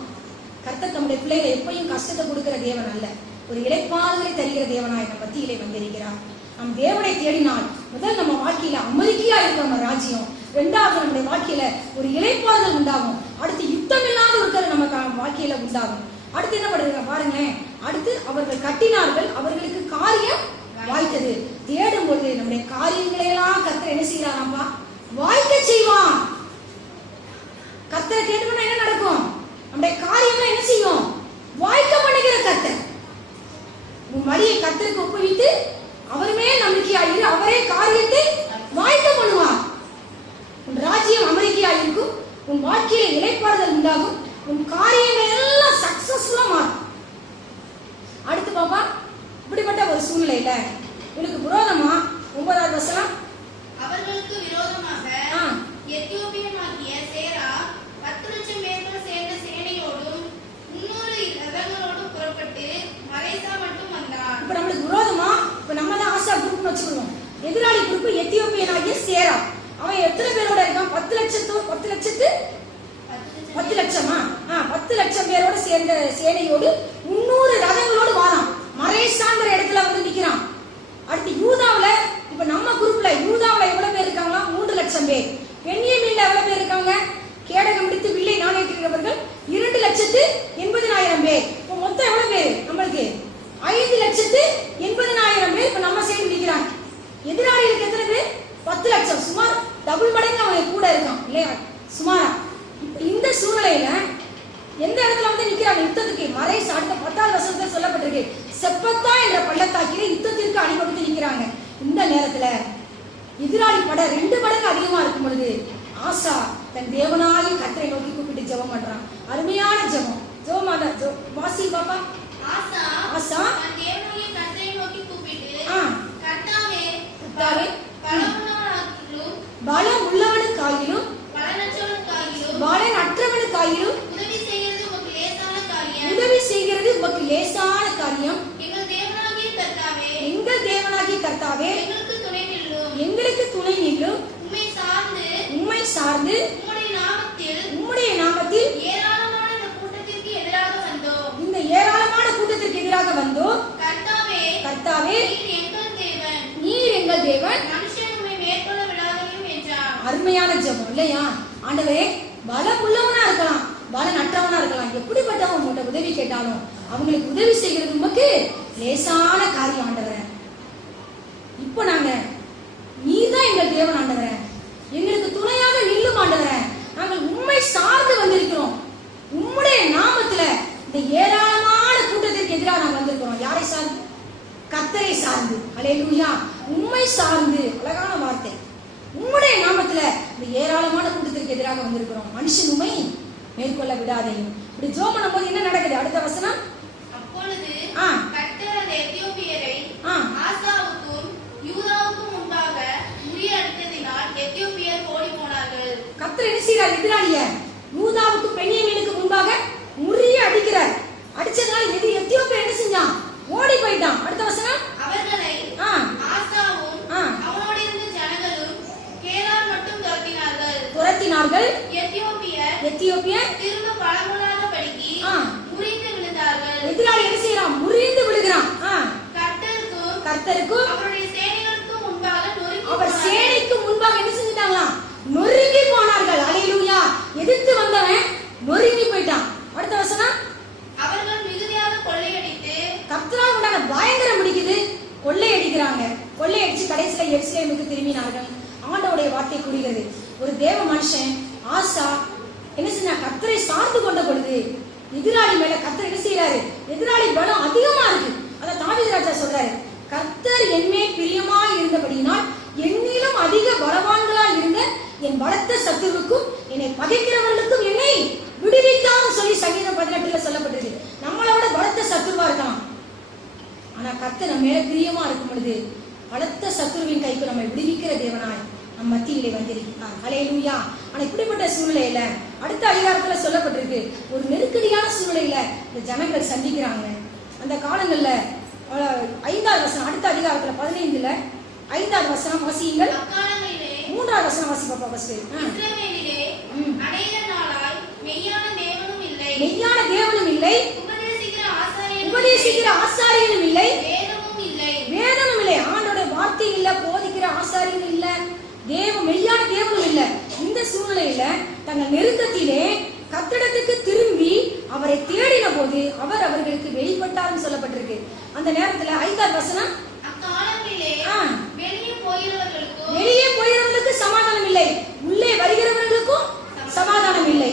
கர்த்தர் தம்முடைய பிள்ளைகளை எப்பயும் கஷ்டத்தை கொடுக்கிற தேவன் அல்ல, ஒரு இளைப்பாறுதலை தருகிற தேவனாய் நம்ம மத்தியிலே வந்திருக்கிறார். நம் தேவனை தேடினால் முதல் நம்ம வாழ்க்கையில அமைதியா இருக்க நம்ம ராஜ்யம், 2வது நம்முடைய வாழ்க்கையில ஒரு இளைப்பாறுதல் உண்டாகும். அடுத்து யுத்தம் இல்லாத இருக்கிற நம்ம வாழ்க்கையில உண்டாகும். அடுத்து என்ன பண்ணுறாங்க பாருங்களேன். அடுத்து அவர்கள் கட்டினார்கள், அவர்களுக்கு காரியம் வாய்த்தது. தேடும் பொழுது நம்முடைய காரியங்களை எல்லாம் கர்த்தர் என்ன செய்யறாராம்பா? வாய்க்க செய்வான். கர்த்தரை கேட்டோம்னா என்ன நடக்கும்? நம்முடைய காரியங்களை என்ன செய்யும்? வாய்க்க பண்ணுகிற கர்த்தர். உன் வழியை கர்த்தருக்கு ஒப்புவித்து அவருமே நம்பிக்கையாயிரு, அவரே காரியத்தை வாய்க்க பண்ணுவார். உன் ராஜ்யம் அமெரிக்கையா இருக்கும், உன் வாழ்க்கையில இளைப்பாறுதல் உண்டாகும், உன் காரியங்கள் எல்லாம் சக்சஸ்ஃபுல்லா மாறும். அடுத்து பாப்பா, இப்படிப்பட்ட ஒரு சூழ்நிலையில உனக்கு விரோதமா 9வது வசனம், அவர்களுக்கு விரோதமாக எத்தியோப்பியனாகிய சேரா 10 லட்சம் பேர்கள் சேர்ந்த சேனையோடும் 300 ரதங்களோடும் புறப்பட்டு மரேசா மட்டும் வந்தார். இப்ப நம்மளுக்கு விரோதமா, இப்ப நம்ம தான் ஆசா குரூப்னு வச்சுக்கணும். எதிராளி குரூப் எத்தியோப்பியனாகிய சேரா. அவன் எத்தனை பேரோட இருக்கான்? 10 லட்சமா? 10 லட்சம் பேரோட சேர்ந்த சேனையோடு 300 ரதங்களோடு வாரான். மரேசாங்கிற இடத்துல வந்து நிக்கிறான். அடுத்து யூதாவுல, இப்ப நம்ம குரூப்ல யூதாவுல எவ்வளவு பேர் இருக்காங்களா? 3 லட்சம் பேர். பென்யமீன்ல எவ்வளவு பேர் இருக்காங்க? கேடகம் பிடித்து வில்லை நாணேற்றுகிறவர்கள் 2,80,000 பேர். இப்ப மொத்தம் எவ்வளவு பேர் நம்மளுக்கு? 5,80,000 பேர் இப்ப நம்ம சேர்ந்து நிக்கிறாங்க. எதிராளிகளுக்கு எத்தனை பேர்? 10 லட்சம். சுமார் டபுள் மடங்கு அவன் கூட இருக்கான் இல்லையா? சுமாரா. இந்த சூழ்நிலையில எந்த இடத்துல வந்து நிக்கிறாங்க யுத்தத்துக்கு? மரேசா. அடுத்த 10வது வசனத்துல சொல்லப்பட்டிருக்கு, செப்பத்தா என்ற பள்ளத்தாக்கிலே யுத்தத்திற்கு அணிவகுத்து நிக்கிறாங்க. இந்த நேரத்துல எதிராளி படை 2 மடங்கு அதிகமா இருக்கும் பொழுது ஆசா தன் தேவனாகிய கர்த்தரை நோக்கி கூப்பிட்டு ஜெபம் பண்றான். அருமையான ஜெபம். ஜெபமான வாசி பாப்பா. ஆசா தன் தேவனாகிய கர்த்தரை நோக்கி கூப்பிட்டு, கர்த்தாவே, பலம் உள்ளவனுக்காகிலும் பலனற்றவனுக்காகிலும் பலனற்றவனுக்காகிலும் உதவி செய்கிறது உமக்கு லேசான காரியம். காரியம். எங்கள் தேவனாகிய கர்த்தாவே, எங்கள் தேவனாகிய கர்த்தாவே, எங்களுக்கு துணை நில்லும். எங்களுக்கு துணை நில்லும். உம்மை சார்ந்து உம்முடைய நாமத்தில் ஏராளமான இந்த கூட்டத்திற்கு எதிராக வந்தோம். இந்த ஏராளமான கூட்டத்திற்கு எதிராக வந்தோம். கர்த்தாவே, நீர் எங்கள் தேவன், மனுஷன் உம்மை மேற்கொள்ள விடாதையும் என்றார். அருமையான ஜெபம் இல்லையா? ஆண்டவரே, பலம் உள்ளவனா இருக்கலாம், பலம் அற்றவனா இருக்கலாம், எப்படிப்பட்டவன் உங்கள்கிட்ட உதவி கேட்டாலும் அவங்களுக்கு உதவி செய்கிறது உமக்கு லேசான காரியம் ஆண்டவரே. இப்போ நாங்க நீர்தான் எங்கள் தேவன் ஆண்டவரே, எங்களுக்கு துணையாக நில்லும் ஆண்டவரே. நாங்கள் உம்மை சார்ந்து வந்திருக்கிறோம். உம்முடைய நாமத்துல இந்த ஏராளமான கூட்டத்திற்கு எதிராக நாங்கள் வந்திருக்கிறோம். யாரை சார்ந்து? கர்த்தரை சார்ந்து. அல்லேலூயா. உம்மை சார்ந்து. அழகான வார்த்தை. உம்முடைய நாமத்துல இந்த ஏராளமான கூட்டத்திற்கு எதிராக வந்திருக்கிறோம். மனுஷன் உம்மை மேற்கொள்ள விடாதையும். இப்படி ஜெபம் பண்ணும்போது என்ன நடக்குது? அடுத்த வசனம். அப்பொழுது கர்த்தர் அந்த எத்தியோப்பியரை ஆசாவுக்கும் யூதாவுக்கும் முன்பாக முறியடித்ததினால் எத்தியோப்பியர் ஓடி போனார்கள். கர்த்தர் என்ன செய்கிறார்? எதிராளிய யூதாவுக்கு பென்யமீனுக்கு முன்பாக முறிய அடிக்கிறார். அடிச்சதால எத்தியோப்பியர் என்ன செஞ்சான்? ஓடி போயிட்டான். அடுத்த வசனம். அவர்களை ஆசாவும் அவனோடு இருந்த ஜனங்களும் கேரார் மட்டும் துரத்தினார்கள். எத்தியோப்பியர் திரும்ப பழமுலாதபடிக்கு முறிந்து விழுந்தார்கள். எதிராளி என்ன செய்யறான்? முறிந்து விழுகிறான். கர்த்தருக்கும் அவருடைய சேனைகளுக்கும் முன்பாக அவர் சேனைக்கு முன்பாக என்ன செஞ்சிட்டாங்களாம்? நொறுங்கி போனார்கள். அல்லேலூயா. எதிர்த்து வந்தவன் நொறுங்கி போயிட்டான். அடுத்த வசனம். அவர்கள் மிகுதியாக கொள்ளையடித்து, கர்த்தரால் உண்டான பயங்கரம் முடிக்குது. கொள்ளையடிக்கிறாங்க. கொள்ளையடிச்சு கடைசியில எருசலேமுக்கு திரும்பினார்கள். ஆண்டவருடைய வார்த்தை கூறுகிறது, ஒரு தேவ மனுஷன் ஆசா என்ன செஞ்சா? கர்த்தரை சார்ந்து கொண்ட பொழுது எதிராளி மேல கர்த்தர் என்ன செய்யறாரு? எதிராளி பலம் அதிகமா இருக்கு. அத தாவீது ராஜா சொல்றாரு, கர்த்தர் என்மேல் பிரியமாய் இருந்தபடியினால் என்னிலும் அதிக பலவான்களாய் இருந்த என் பலத்த சத்துருவுக்கும் என்னை பகைக்கிறவர்களுக்கும் என்னை விடுவித்தான்னு சொல்லி சங்கீதம் 18ல சொல்லப்பட்டிருக்கு. நம்மளோட பலத்த சத்துருவா இருக்கலாம், ஆனா கர்த்தர் நம்ம மேல பிரியமா இருக்கும் பொழுது பலத்த சத்துருவின் கைக்கு நம்மை விடுவிக்கிற தேவனாய் நம் மத்தியிலே வந்திருக்கிறார். அல்லேலூயா. ஆனா இப்படிப்பட்ட சூழ்நிலையில அடுத்த அதிகாரத்துல சொல்லப்பட்டிருக்கு, ஒரு நெருக்கடியான சூழ்நிலையில இந்த ஜனங்கள் சந்திக்கிறாங்க. அந்த காலங்கள்ல 5வது வசனம், அடுத்த அதிகாரத்துல 15ல 5வது வசனம் வாசியுங்கள். 3வது வசனம் வாசி பாப்பா. ஃபர்ஸ்ட் மெய்யான தேவனும் இல்லை, உபதேசிக்கிற ஆசாரியனும் இல்லை, வேதமும் இல்லை. ஆண்டோட வார்த்தை இல்ல, போதிக்கிற ஆசாரியனும் இல்ல, மெய்யான தேவனும் இல்ல. இந்த சூழ்நிலையில தங்கள் நெருக்கத்திலே கர்த்தரிடத்துக்கு திரும்பி அவரை தேடின போது அவர் அவர்களுக்கு வெளிப்பட்டார்னு சொல்லப்பட்டிருக்கு. அந்த நேரத்துல 5வது வசனம், வெளியே போகிறவர்களுக்கு சமாதானம் இல்லை, உள்ளே வருகிறவர்களுக்கும் சமாதானம் இல்லை.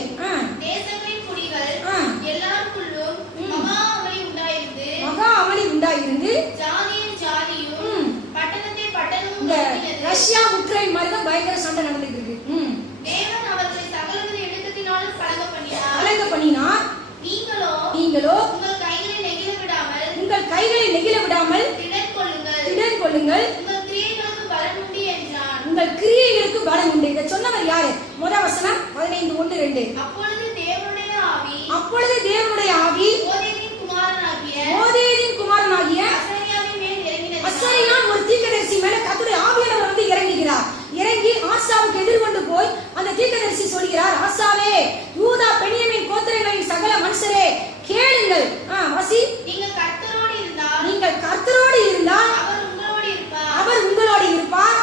மகா அமளி உண்டாயிருந்து இந்த ரஷ்யா உக்ரைன் மாதிரி தான் பயங்கர சண்டை நடந்துட்டு இருக்கு. கலங்க பண்ணினார். நீங்களோ உங்கள் கைகளை நெகிழ விடாமல் திடன் கொள்ளுங்கள், உங்கள் கிரியைகளுக்கு பலம் உண்டு. இதை சொன்னவர் யாரு? முதல் வசனம் 15:1-2. அப்பொழுது தேவனுடைய ஆவி ஓதேதின் குமாரனாகிய அசரியா ஒரு தீர்க்கதரிசி மேல கர்த்தருடைய ஆவியானவர் வந்து இறங்குகிறார். இறங்கி ஆசாவுக்கு எதிர்கொண்டு போய் அந்த தீர்க்கதரிசி சொல்கிறார், ஆசாவே, யூதா பென்யமீன் கோத்திரங்களின் சகல மனுஷரே கேளுங்கள். வாசி. நீங்கள் கர்த்தரோடு இருந்தால் அவர் உங்களோடு இருப்பார்.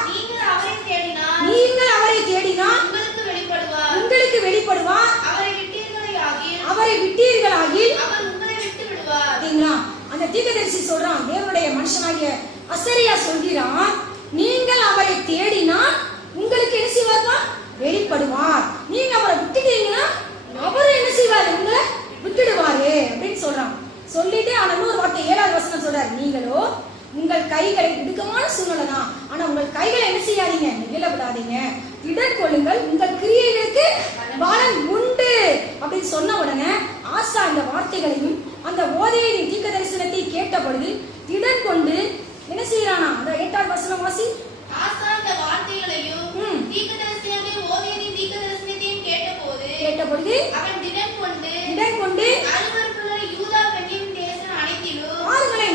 நீங்கள் அவரை தேடினால் உங்களுக்கு வெளிப்படுவார். அவரை விட்டீர்களாகில் அந்த தீர்க்கதரிசி சொல்றான், தேவனுடைய மனுஷனாகிய அசரியா சொல்கிறான், நீங்கள் அவரை தேடினால் உங்களுக்கு என்ன செய்வார்? வெளிப்படுவார். நீங்க அவரை விட்டுட்டீங்கன்னா அவரு என்ன செய்வார்? உங்களை விட்டுடுவாரு அப்படின்னு சொல்றான். சொல்லிட்டு இன்னொரு வார்த்தை 7வது வசனம் சொல்றாரு, நீங்களோ உங்கள் கைகளை இடுக்கமான சூழ்நிலை தான், ஆனா உங்கள் கைகளை என்ன செய்யாதீங்க? நெகிழ விடாதீங்க, திடன் கொள்ளுங்கள், உங்கள் கிரியைகளுக்கு பலன் உண்டு அப்படின்னு சொன்ன உடனே ஆசா இந்த வார்த்தைகளையும் அந்த ஓதேதின் தீர்க்க தரிசனத்தை கேட்ட பொழுது திடன் கொண்டு என்ன செய்யறானா? அந்த 8வது வசனம் வாசி. ஆசா இந்த வார்த்தைகளையும் தீர்க்கதரிசியாகிய ஓதேதின் தீர்க்க தரிசனத்தையும் கேட்ட பொழுது அவன் திடன் கொண்டு அருவருப்புள்ள யூதா பென்யமீன் தேசம் அனைத்திலும், பாருங்களே,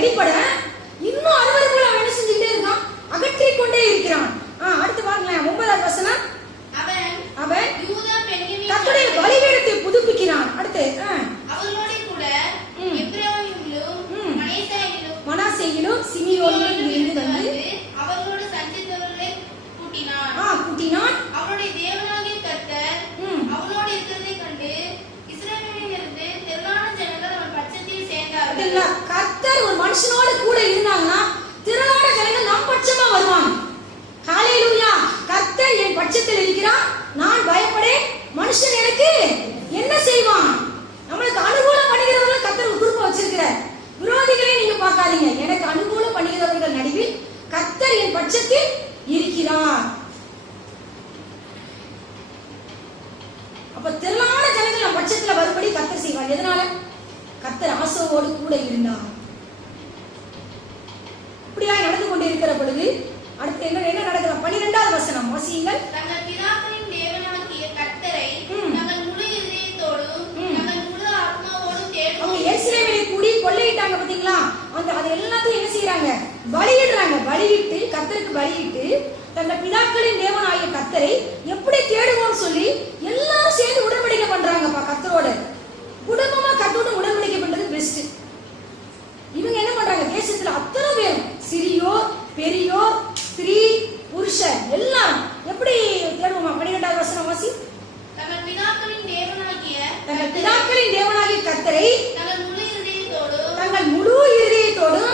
வெளிப்பட இன்னும் அருவருப்புகளை அவன் என்ன செஞ்சுக்கிட்டே இருக்கான், அகற்றிக் கொண்டே இருக்கிறான். அடுத்து பாருங்களேன் 9வது வசனம். அவன் கர்த்தருடைய பலிபீடத்தை புதுப்பிக்கிறான். அடுத்து அவர்களோடு கூட எப்பிராயீமிலும் மனாசேயிலும் சிமியோனிலும் இருந்து வந்து அவர்களோடு சஞ்சரித்தவர்களை கூட்டினான். அவருடைய தேவனாகிய கர்த்தர் அவனோடு இருக்கிறதை கண்டு இஸ்ரவேலிலிருந்து திரளான ஜனங்கள் அவன் பட்சத்தில் சேர்ந்தார்கள். கர்த்தர் ஒரு மனுஷனோடு கூட இருந்தாங்கன்னா திரளான ஜனங்கள் நம் பட்சமா வருவாங்க. ஹalleluya. கர்த்தர் என் பட்சத்தில் இருக்கிறான், நான் பயப்படேன். மனுஷன் எனக்கு என்ன செய்வான்? நம்மளுக்கு அனுகூலம் பண்ணுகிறவர்கள் கர்த்தர் குரூப்பா வச்சிருக்கிறார். விரோதிகளை நீங்க பார்க்காதீங்க. எனக்கு அனுகூலம் பண்ணுகிறவர்கள் நடுவில் கர்த்தர் என் பட்சத்தில் இருக்கிறார். அப்ப திரளான ஜனங்கள் நம் பட்சத்துல வரும்படி கர்த்தர் செய்வார். எதனால? கர்த்தர் ஆசோவோடு கூட இருந்தார். இப்படியா நடந்து கொண்டு இருக்கிற பொழுது அடுத்து என்ன நடக்குது? 12வது வசனம் வாசியுங்கள். தங்கள் பிதாக்களின் தேவனாகிய கர்த்தரை தங்கள் முழு இதயத்தோடும் தங்கள் முழு ஆத்மாவோடும் தேடுவோம். அவங்க எருசலேமிலே கூடி கொள்ளையிட்டாங்க பாத்தீங்களா? அது எல்லாத்தையும் என்ன செய்யறாங்க? பலியிடுறாங்க. பலியிட்டு கர்த்தருக்கு பலியிட்டு தங்கள் பிதாக்களின் தேவனாகிய கர்த்தரை எப்படி தேடுவோம்னு சொல்லி எல்லாரும் சேர்ந்து உடன்படிக்கை பண்றாங்கப்பா. கர்த்தரோட குடும்பமா கர்த்தரோட உடன்படிக்கை பண்றது பெஸ்ட். இவங்க என்ன பண்றாங்க? தேசத்துல அத்தனை பேர், சிறியோர் பெரியோர் ஸ்திரீ புருஷர் எல்லாரும் எப்படி தேடுவோமா? 12வது வசனம் வாசி. தங்கள் பிதாக்களின் தேவனாகிய கர்த்தரை தங்கள் முழு இதயத்தோடும்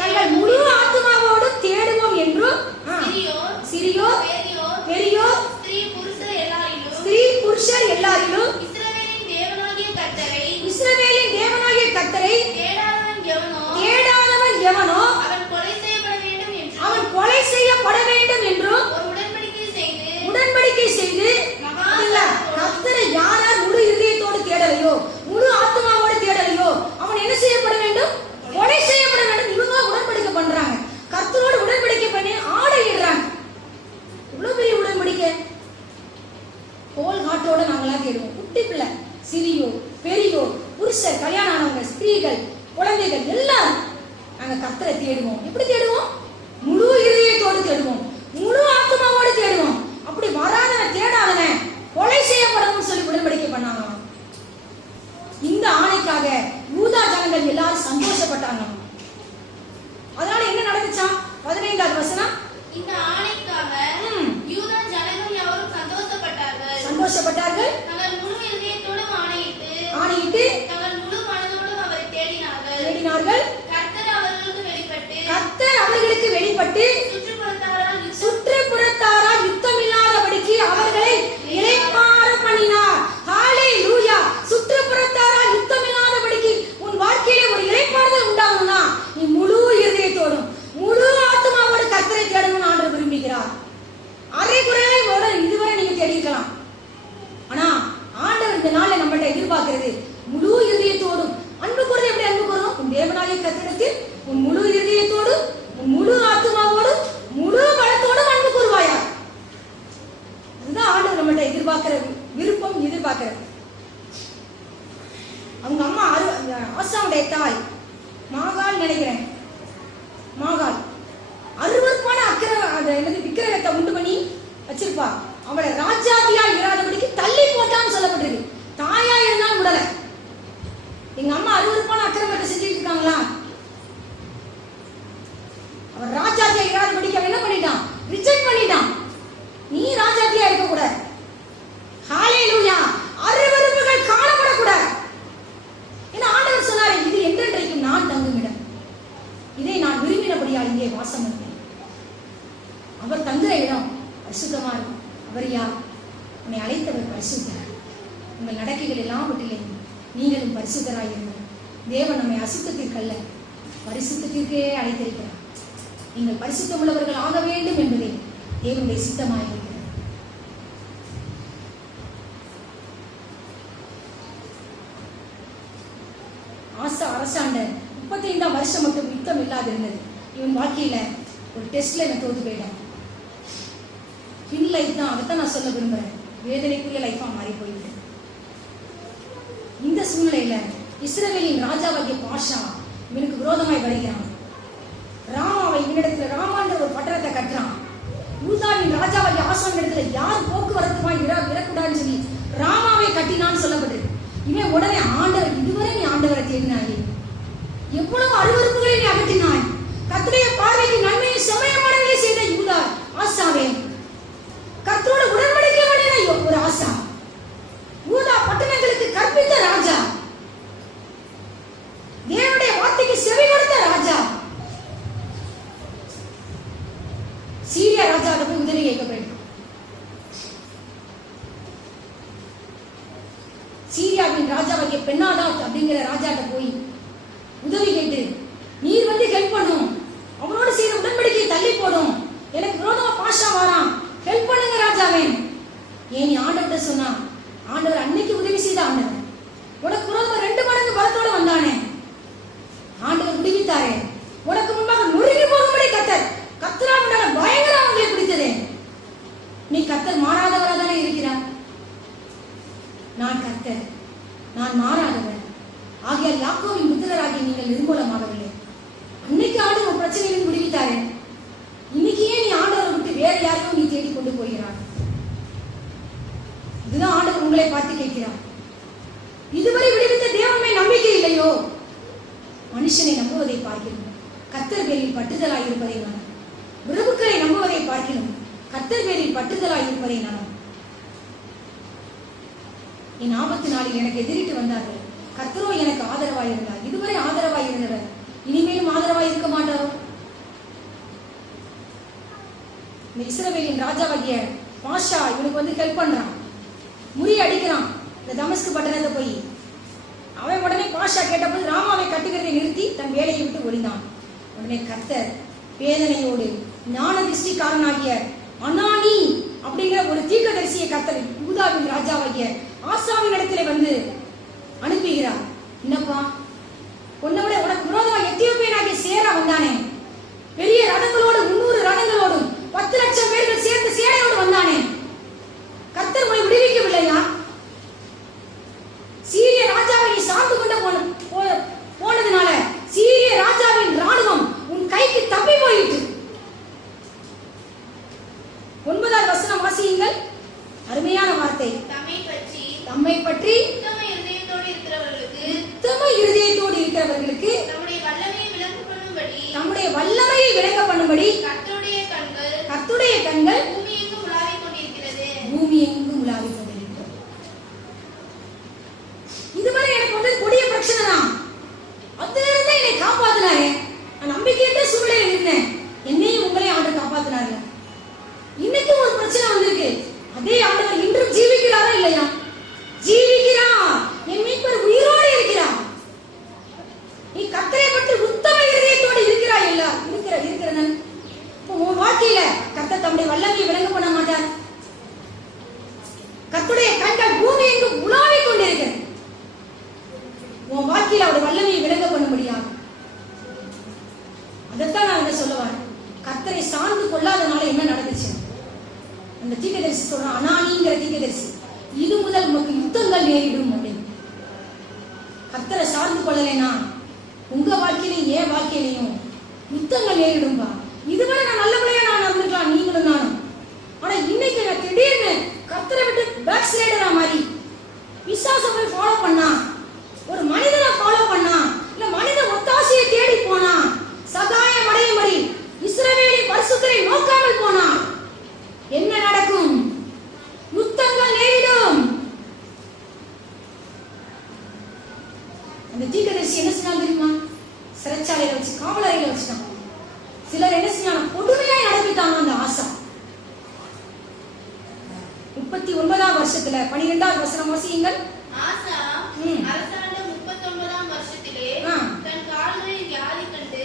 தங்கள் முழு ஆத்துமாவோடும் தேடுவோம் என்றும் சிறியோர் பெரியோர் ஸ்திரீ புருஷர் எல்லாரிலும் இஸ்ரவேலின் தேவனாகிய கர்த்தரை தேடாதவன் எவனோ அவன் கொலை செய்யப்பட வேண்டும் என்றும் உடன்படிக்கை செய்து கர்த்தரை யார் முழு இதயத்தோடு தேடலையோ முழு ஆத்மாவோடு தேடலையோ அவன் என்ன செய்யப்பட வேண்டும்? கொலை செய்யப்பட வேண்டும். இவங்க உடன்படிக்கை பண்றாங்க. கர்த்தரோடு உடன்படிக்கை பண்ணி ஆடையிடுறாங்க. இவ்வளவு பெரிய உடன்படிக்கை. கோல் காட்டோட நாங்களாம் தேடுவோம். குட்டி பிள்ளை, சிறியோ பெரியோ, புருஷர், கல்யாணம் ஆனவங்க, ஸ்திரீகள், குழந்தைகள் எல்லாரும் நாங்க கர்த்தரை தேடுவோம். எப்படி தேடுவோம்? முழு இதயத்தோடு தேடுவோம், முழு ஆத்மாவோடு தேடுவோம். அப்படி வராதவன் தேடாதவன் கொலை செய்யப்படணும்னு சொல்லி உடன்படிக்கை பண்ணாங்க. இந்த ஆணைக்காக யூதா ஜனங்கள் எல்லாரும் சந்தோஷப்பட்டாங்க. அதனால என்ன நடந்துச்சா? 15வது வசனம். இந்த ஆணைக்காக யூதா ஜனங்கள் யாவரும் சந்தோஷப்பட்டார்கள். தங்கள் முழு இதயத்தோடும் ஆணையிட்டு தங்கள் முழு மனதோடும் அவரை தேடினார்கள். கர்த்தர் அவர்களுக்கு வெளிப்பட்டு சுற்றுப்புறத்தாரால் யுத்தமில்லாதபடிக்கு அவர்களை இளைப்பாற பண்ணினார். ஹalleluya. சுற்றுப்புறத்தாரால் யுத்தமில்லாதபடிக்கு உன் வாழ்க்கையிலே ஒரு இளைப்பாறுதல் உண்டாகணும்னா நீ முழு இதயத்தோடும் முழு ஆத்மாவோடு கர்த்தரை தேடணும்னு ஆண்டவர் விரும்புகிறார். அரைகுறையோட இதுவரை நீங்க தேடிக்கலாம். ஆனா ஆண்டவர் இந்த நாள்ல நம்மள்ட்ட எதிர்பார்க்கிறது முழு இதயத்தோடும். அன்பு கூறுறது எப்படி அன்பு கூறணும்? உன் தேவனாகிய கர்த்தரிடத்தில் உன் முழு இதயத்தோடும் உன் முழு ஆத்மாவோடும் முழு பலத்தோடும் அன்பு கூறுவாயா? அதுதான் ஆண்டவர் நம்மள்ட்ட எதிர்பார்க்கிற விருப்பம், எதிர்பார்க்கிறது. அவங்க அம்மா ஆசாவுடைய தாய் மாகாள் நினைக்கிறேன், மாகாள் அருவருப்பான விக்கிரகத்தை உண்டு பண்ணி வச்சிருப்பா. அவளை ராஜாதியா இராதபடிக்கு தள்ளி போட்டான்னு சொல்லப்பட்டிருக்கு. தாயா இருந்தாலும் விடல. எங்க அம்மா அருவருப்பான அக்கிரமத்தை செஞ்சுட்டு இருக்காங்களா? அவன் ராஜாதியா இராதபடிக்கு அவன் என்ன பண்ணிட்டான்? ரிஜெக்ட் பண்ணிட்டான். நீ ராஜாதியா இருக்க கூடாது. ஹalleluya. அருவருப்புகள் காணப்படக்கூடாது. ஏன்னா ஆண்டவர் சொன்னாரு, இது என்றென்றைக்கும் நான் தங்குமிடம், இதை நான் விரும்பினபடியால் இங்கே வாசம் இருந்தேன். அவர் தங்குற இடம் பரிசுத்தமா இருக்கும். அவர் யார்? உன்னை அழைத்தவர் பரிசுத்தர். உங்கள் நடக்கைகள் எல்லாம் விட்டில்லை, நீங்களும் பரிசுத்தராயிருங்கள். தேவன் நம்மை அசுத்தத்திற்கல்ல பரிசுத்தத்திற்கே அழைத்திருக்கிறார். நீங்கள் பரிசுத்தம் உள்ளவர்கள் ஆக வேண்டும் என்பதே தேவனுடைய சித்தமாயிருக்கிறது. ஆசா அரசாண்ட 35ஆம் வருஷம் மட்டும் யுத்தம் இல்லாது இருந்தது. இவன் வாழ்க்கையில ஒரு டெஸ்ட்ல இவன் தோத்து போயிட்டான். பின் லைஃப் தான், அதைத்தான் நான் சொல்ல விரும்புறேன். வேதனைக்குரிய லைஃபா மாறி போயிட்டு இந்த சூழ்நிலையில இஸ்ரவேலின் ராஜாவாகிய பாஷா இவனுக்கு விரோதமாய் வருகிறான். ராமாவை இவனிடத்துல ராமான்ற ஒரு பட்டணத்தை கட்டுறான். யூதாவின் ராஜாவாகிய ஆசான் இடத்துல யார் போக்குவரத்துமாய் விடக்கூடாதுன்னு சொல்லி ராமாவை கட்டினான்னு சொல்லப்பட்டிருக்கு. இவன் உடனே ஆண்டவர், இதுவரை நீ ஆண்டவரை தேடினாயே, எவ்வளவு அருவருப்புகளை நீ அகற்றினாய், கர்த்தருடைய பார்வைக்கு நன்மையை செம்மையமானவர்களை செய்த யூதா ஆசாவே, கர்த்தரோட உடன்படிக்கை பண்ணின ஒரு ஆசா, யூதா பட்டணங்களுக்கு கற்பித்த ராஜா, தேவனுடைய வார்த்தைக்கு செவி கொடுத்த ராஜா, சீரியா ராஜா போய் உதவி கேட்க போயிட்டான். சீரியாவின் ராஜாவாகிய பெண்ணாதாத் அப்படிங்கிற ராஜாட்ட போய் உதவி கேட்டு, நீர் வந்து ஹெல்ப் பண்ணும், அவனோடு செய்த உடன்படிக்கையை தள்ளி போடும், எனக்கு விரோதமா பாஷா வாரான், ஹெல்ப் பண்ணுங்க ராஜாவே. ஏன் நீ ஆண்டவர்கிட்ட சொன்னா, ஆண்டவர் அன்னைக்கு உதவி செய்த ஆண்டவர், உனக்கு விரோதமா 2 மடங்கு பலத்தோட வந்தானே, ஆண்டவர் விடுவித்தாரே, உனக்கு முன்பாக நொறுங்கி போகும்படி கர்த்தரால் பயங்கர அவங்களை பிடித்ததே. நீ கர்த்தர் மாறாதவரா தானே இருக்கிறார். நான் கர்த்தர், நான் மாறாதவர், ஆகியால் யாக்கோபின் புத்திரராகிய நீங்கள் நிர்மூலமாகவில்லை. அன்னைக்கு ஆண்டவர் ஒரு பிரச்சனையிலிருந்து விடுவித்தாரே, இன்னைக்கு ஏன் நீ ஆண்டவரை விட்டு வேற யாரையும் நீ தேடி கொண்டு போகிறார்? இதுதான் ஆண்டவர் உங்களை பார்த்து கேட்கிறார். இதுவரை விடுவித்த தேவன்மை நம்பிக்கை இல்லையோ? மனுஷனை நம்புவதை பார்க்கிறோம், கர்த்தர் பேரில் பட்டுதலாய் இருப்பதை நான், பிரபுக்களை நம்புவதை பார்க்கிறோம், கர்த்தர் பேரில் பட்டுதலாய் இருப்பதை நான். என் ஆபத்து நாளில் எனக்கு எதிரிட்டு வந்தார்கள், கர்த்தரோ எனக்கு ஆதரவாய் இருந்தார். இதுவரை ஆதரவாய் இருந்தவர் இனிமேலும் ஆதரவாய் இருக்க மாட்டாரோ? இந்த இஸ்ரவேலின் ராஜாவாகிய பாஷா இவனுக்கு வந்து ஹெல்ப் பண்றான், முறியடிக்கிறான் இந்த தமஸ்கு பட்டணத்தை போய். அவன் உடனே பாஷா கேட்டபோது ராமாவை கட்டுகிறதை நிறுத்தி தன் வேலையை விட்டு ஒளிந்தான். உடனே கர்த்தர் வேதனையோடு ஞான திருஷ்டிக்காரனாகிய அனானி அப்படிங்கிற ஒரு தீர்க்கதரிசியை கர்த்தர் யூதாவின் ராஜாவாகிய ஆசாவின் இடத்திலே வந்து அனுப்புகிறார். என்னப்பா, உன்னை உனக்கு விரோதமா எத்தியோப்பியனாகிய சேரா வந்தானே, பெரிய ரதங்களோடு 300 ரதங்களோடும் 10 லட்சம் பேர்கள் சேர்ந்து சேனையோடு வந்தானே, கர்த்தர் உன்னை விடுவிக்கவில்லையா? சீரிய ராஜாவை நீ சார்ந்து கொண்டு போனதுனால சீரிய ராஜாவின் ராணுவம் உன் கைக்கு தப்பி போயிட்டு. 9வது வசனம் வாசியுங்கள். அருமையான வார்த்தை. தம்மை பற்றி உத்தம இருதயத்தோடு இருக்கிறவர்களுக்கு நம்முடைய வல்லமையை விளங்க பண்ணும்படி கர்த்தருடைய கண்கள் பூமி எங்கும் உலாவிக் கொண்டிருக்கிறது. இதுவரை எனக்கு வந்து கொடிய பிரச்சனை தான், அதிலிருந்து என்னை காப்பாத்தினாரு. நான் நம்பிக்கையற்ற சூழ்நிலையில் இருந்தேன், என்னையும் உங்களையும் ஆண்டவர் காப்பாத்தினாரு. இன்னைக்கு ஒரு பிரச்சனை வந்திருக்கு, அதே ஆண்டவர் இன்றும் ஜீவிக்கிறாரா இல்லையா? ஜீவிக்கிறார். என் மீட்பர் உயிரோடு இருக்கிறார். நீ கர்த்தரை பற்றி உத்தம இருதயத்தோடு இருக்கிறாய் இல்ல? இருக்கிறனன். உன் வாழ்க்கையில கர்த்தர் தம்முடைய வல்லமையை விளங்க பண்ண மாட்டார். கர்த்தருடைய கண்கள் பூமி எங்கும் உலாவிக் கொண்டிருக்கிறது. உன் வாழ்க்கையில அவருடைய வல்லமையை விளங்க பண்ண முடியாது. அதைத்தான் நான் என்ன சொல்ல வரேன். கர்த்தரை சார்ந்து கொள்ளாதனால என்ன நடந்துச்சு? அந்த தீர்க்கதரிசி சொல்றான், அனானிங்கிற தீர்க்கதரிசி, இது முதல் உனக்கு யுத்தங்கள் நேரிடும் அப்படின்னு. கர்த்தரை சார்ந்து கொள்ளலைனா உங்க வாழ்க்கையிலையும் என் வாழ்க்கையிலையும் யுத்தங்கள் நேரிடும்பா. இதுவரை நான் நல்லபடியா நான் நடந்துக்கலாம், நீங்களும் நானும். ஆனா இன்னைக்கு நான் திடீர்னு கர்த்தரை விட்டு பேக் ஸ்லைடரா மாதிரி விசுவாசம் போய் ஃபாலோ பண்ணா, ஒரு மனிதனை ஃபாலோ பண்ணா, இல்ல மனித ஒத்தாசையை தேடி போனா, சகாயம் அடையும்படி இஸ்ரவேலின் பரிசுத்தரை நோக்காமல் போனா என்ன நடக்கும்? யுத்தங்கள் நேரிடும். அந்த தீர்க்கதரிசி என்ன செஞ்சாங்க தெரியுமா? சிறைச்சாலையில வச்சு, காவலறையில வச்சுட்டாங்க. சிலர் என்ன செஞ்சாங்க? கொடுமையா நடத்திட்டாங்க. அந்த ஆசா 39ஆம் வருஷத்துல 12வது வசனம் வாசியுங்கள். ஆசா அரசாண்ட 39ஆம் வருஷத்திலே தன் கால்களில் வியாதி கண்டு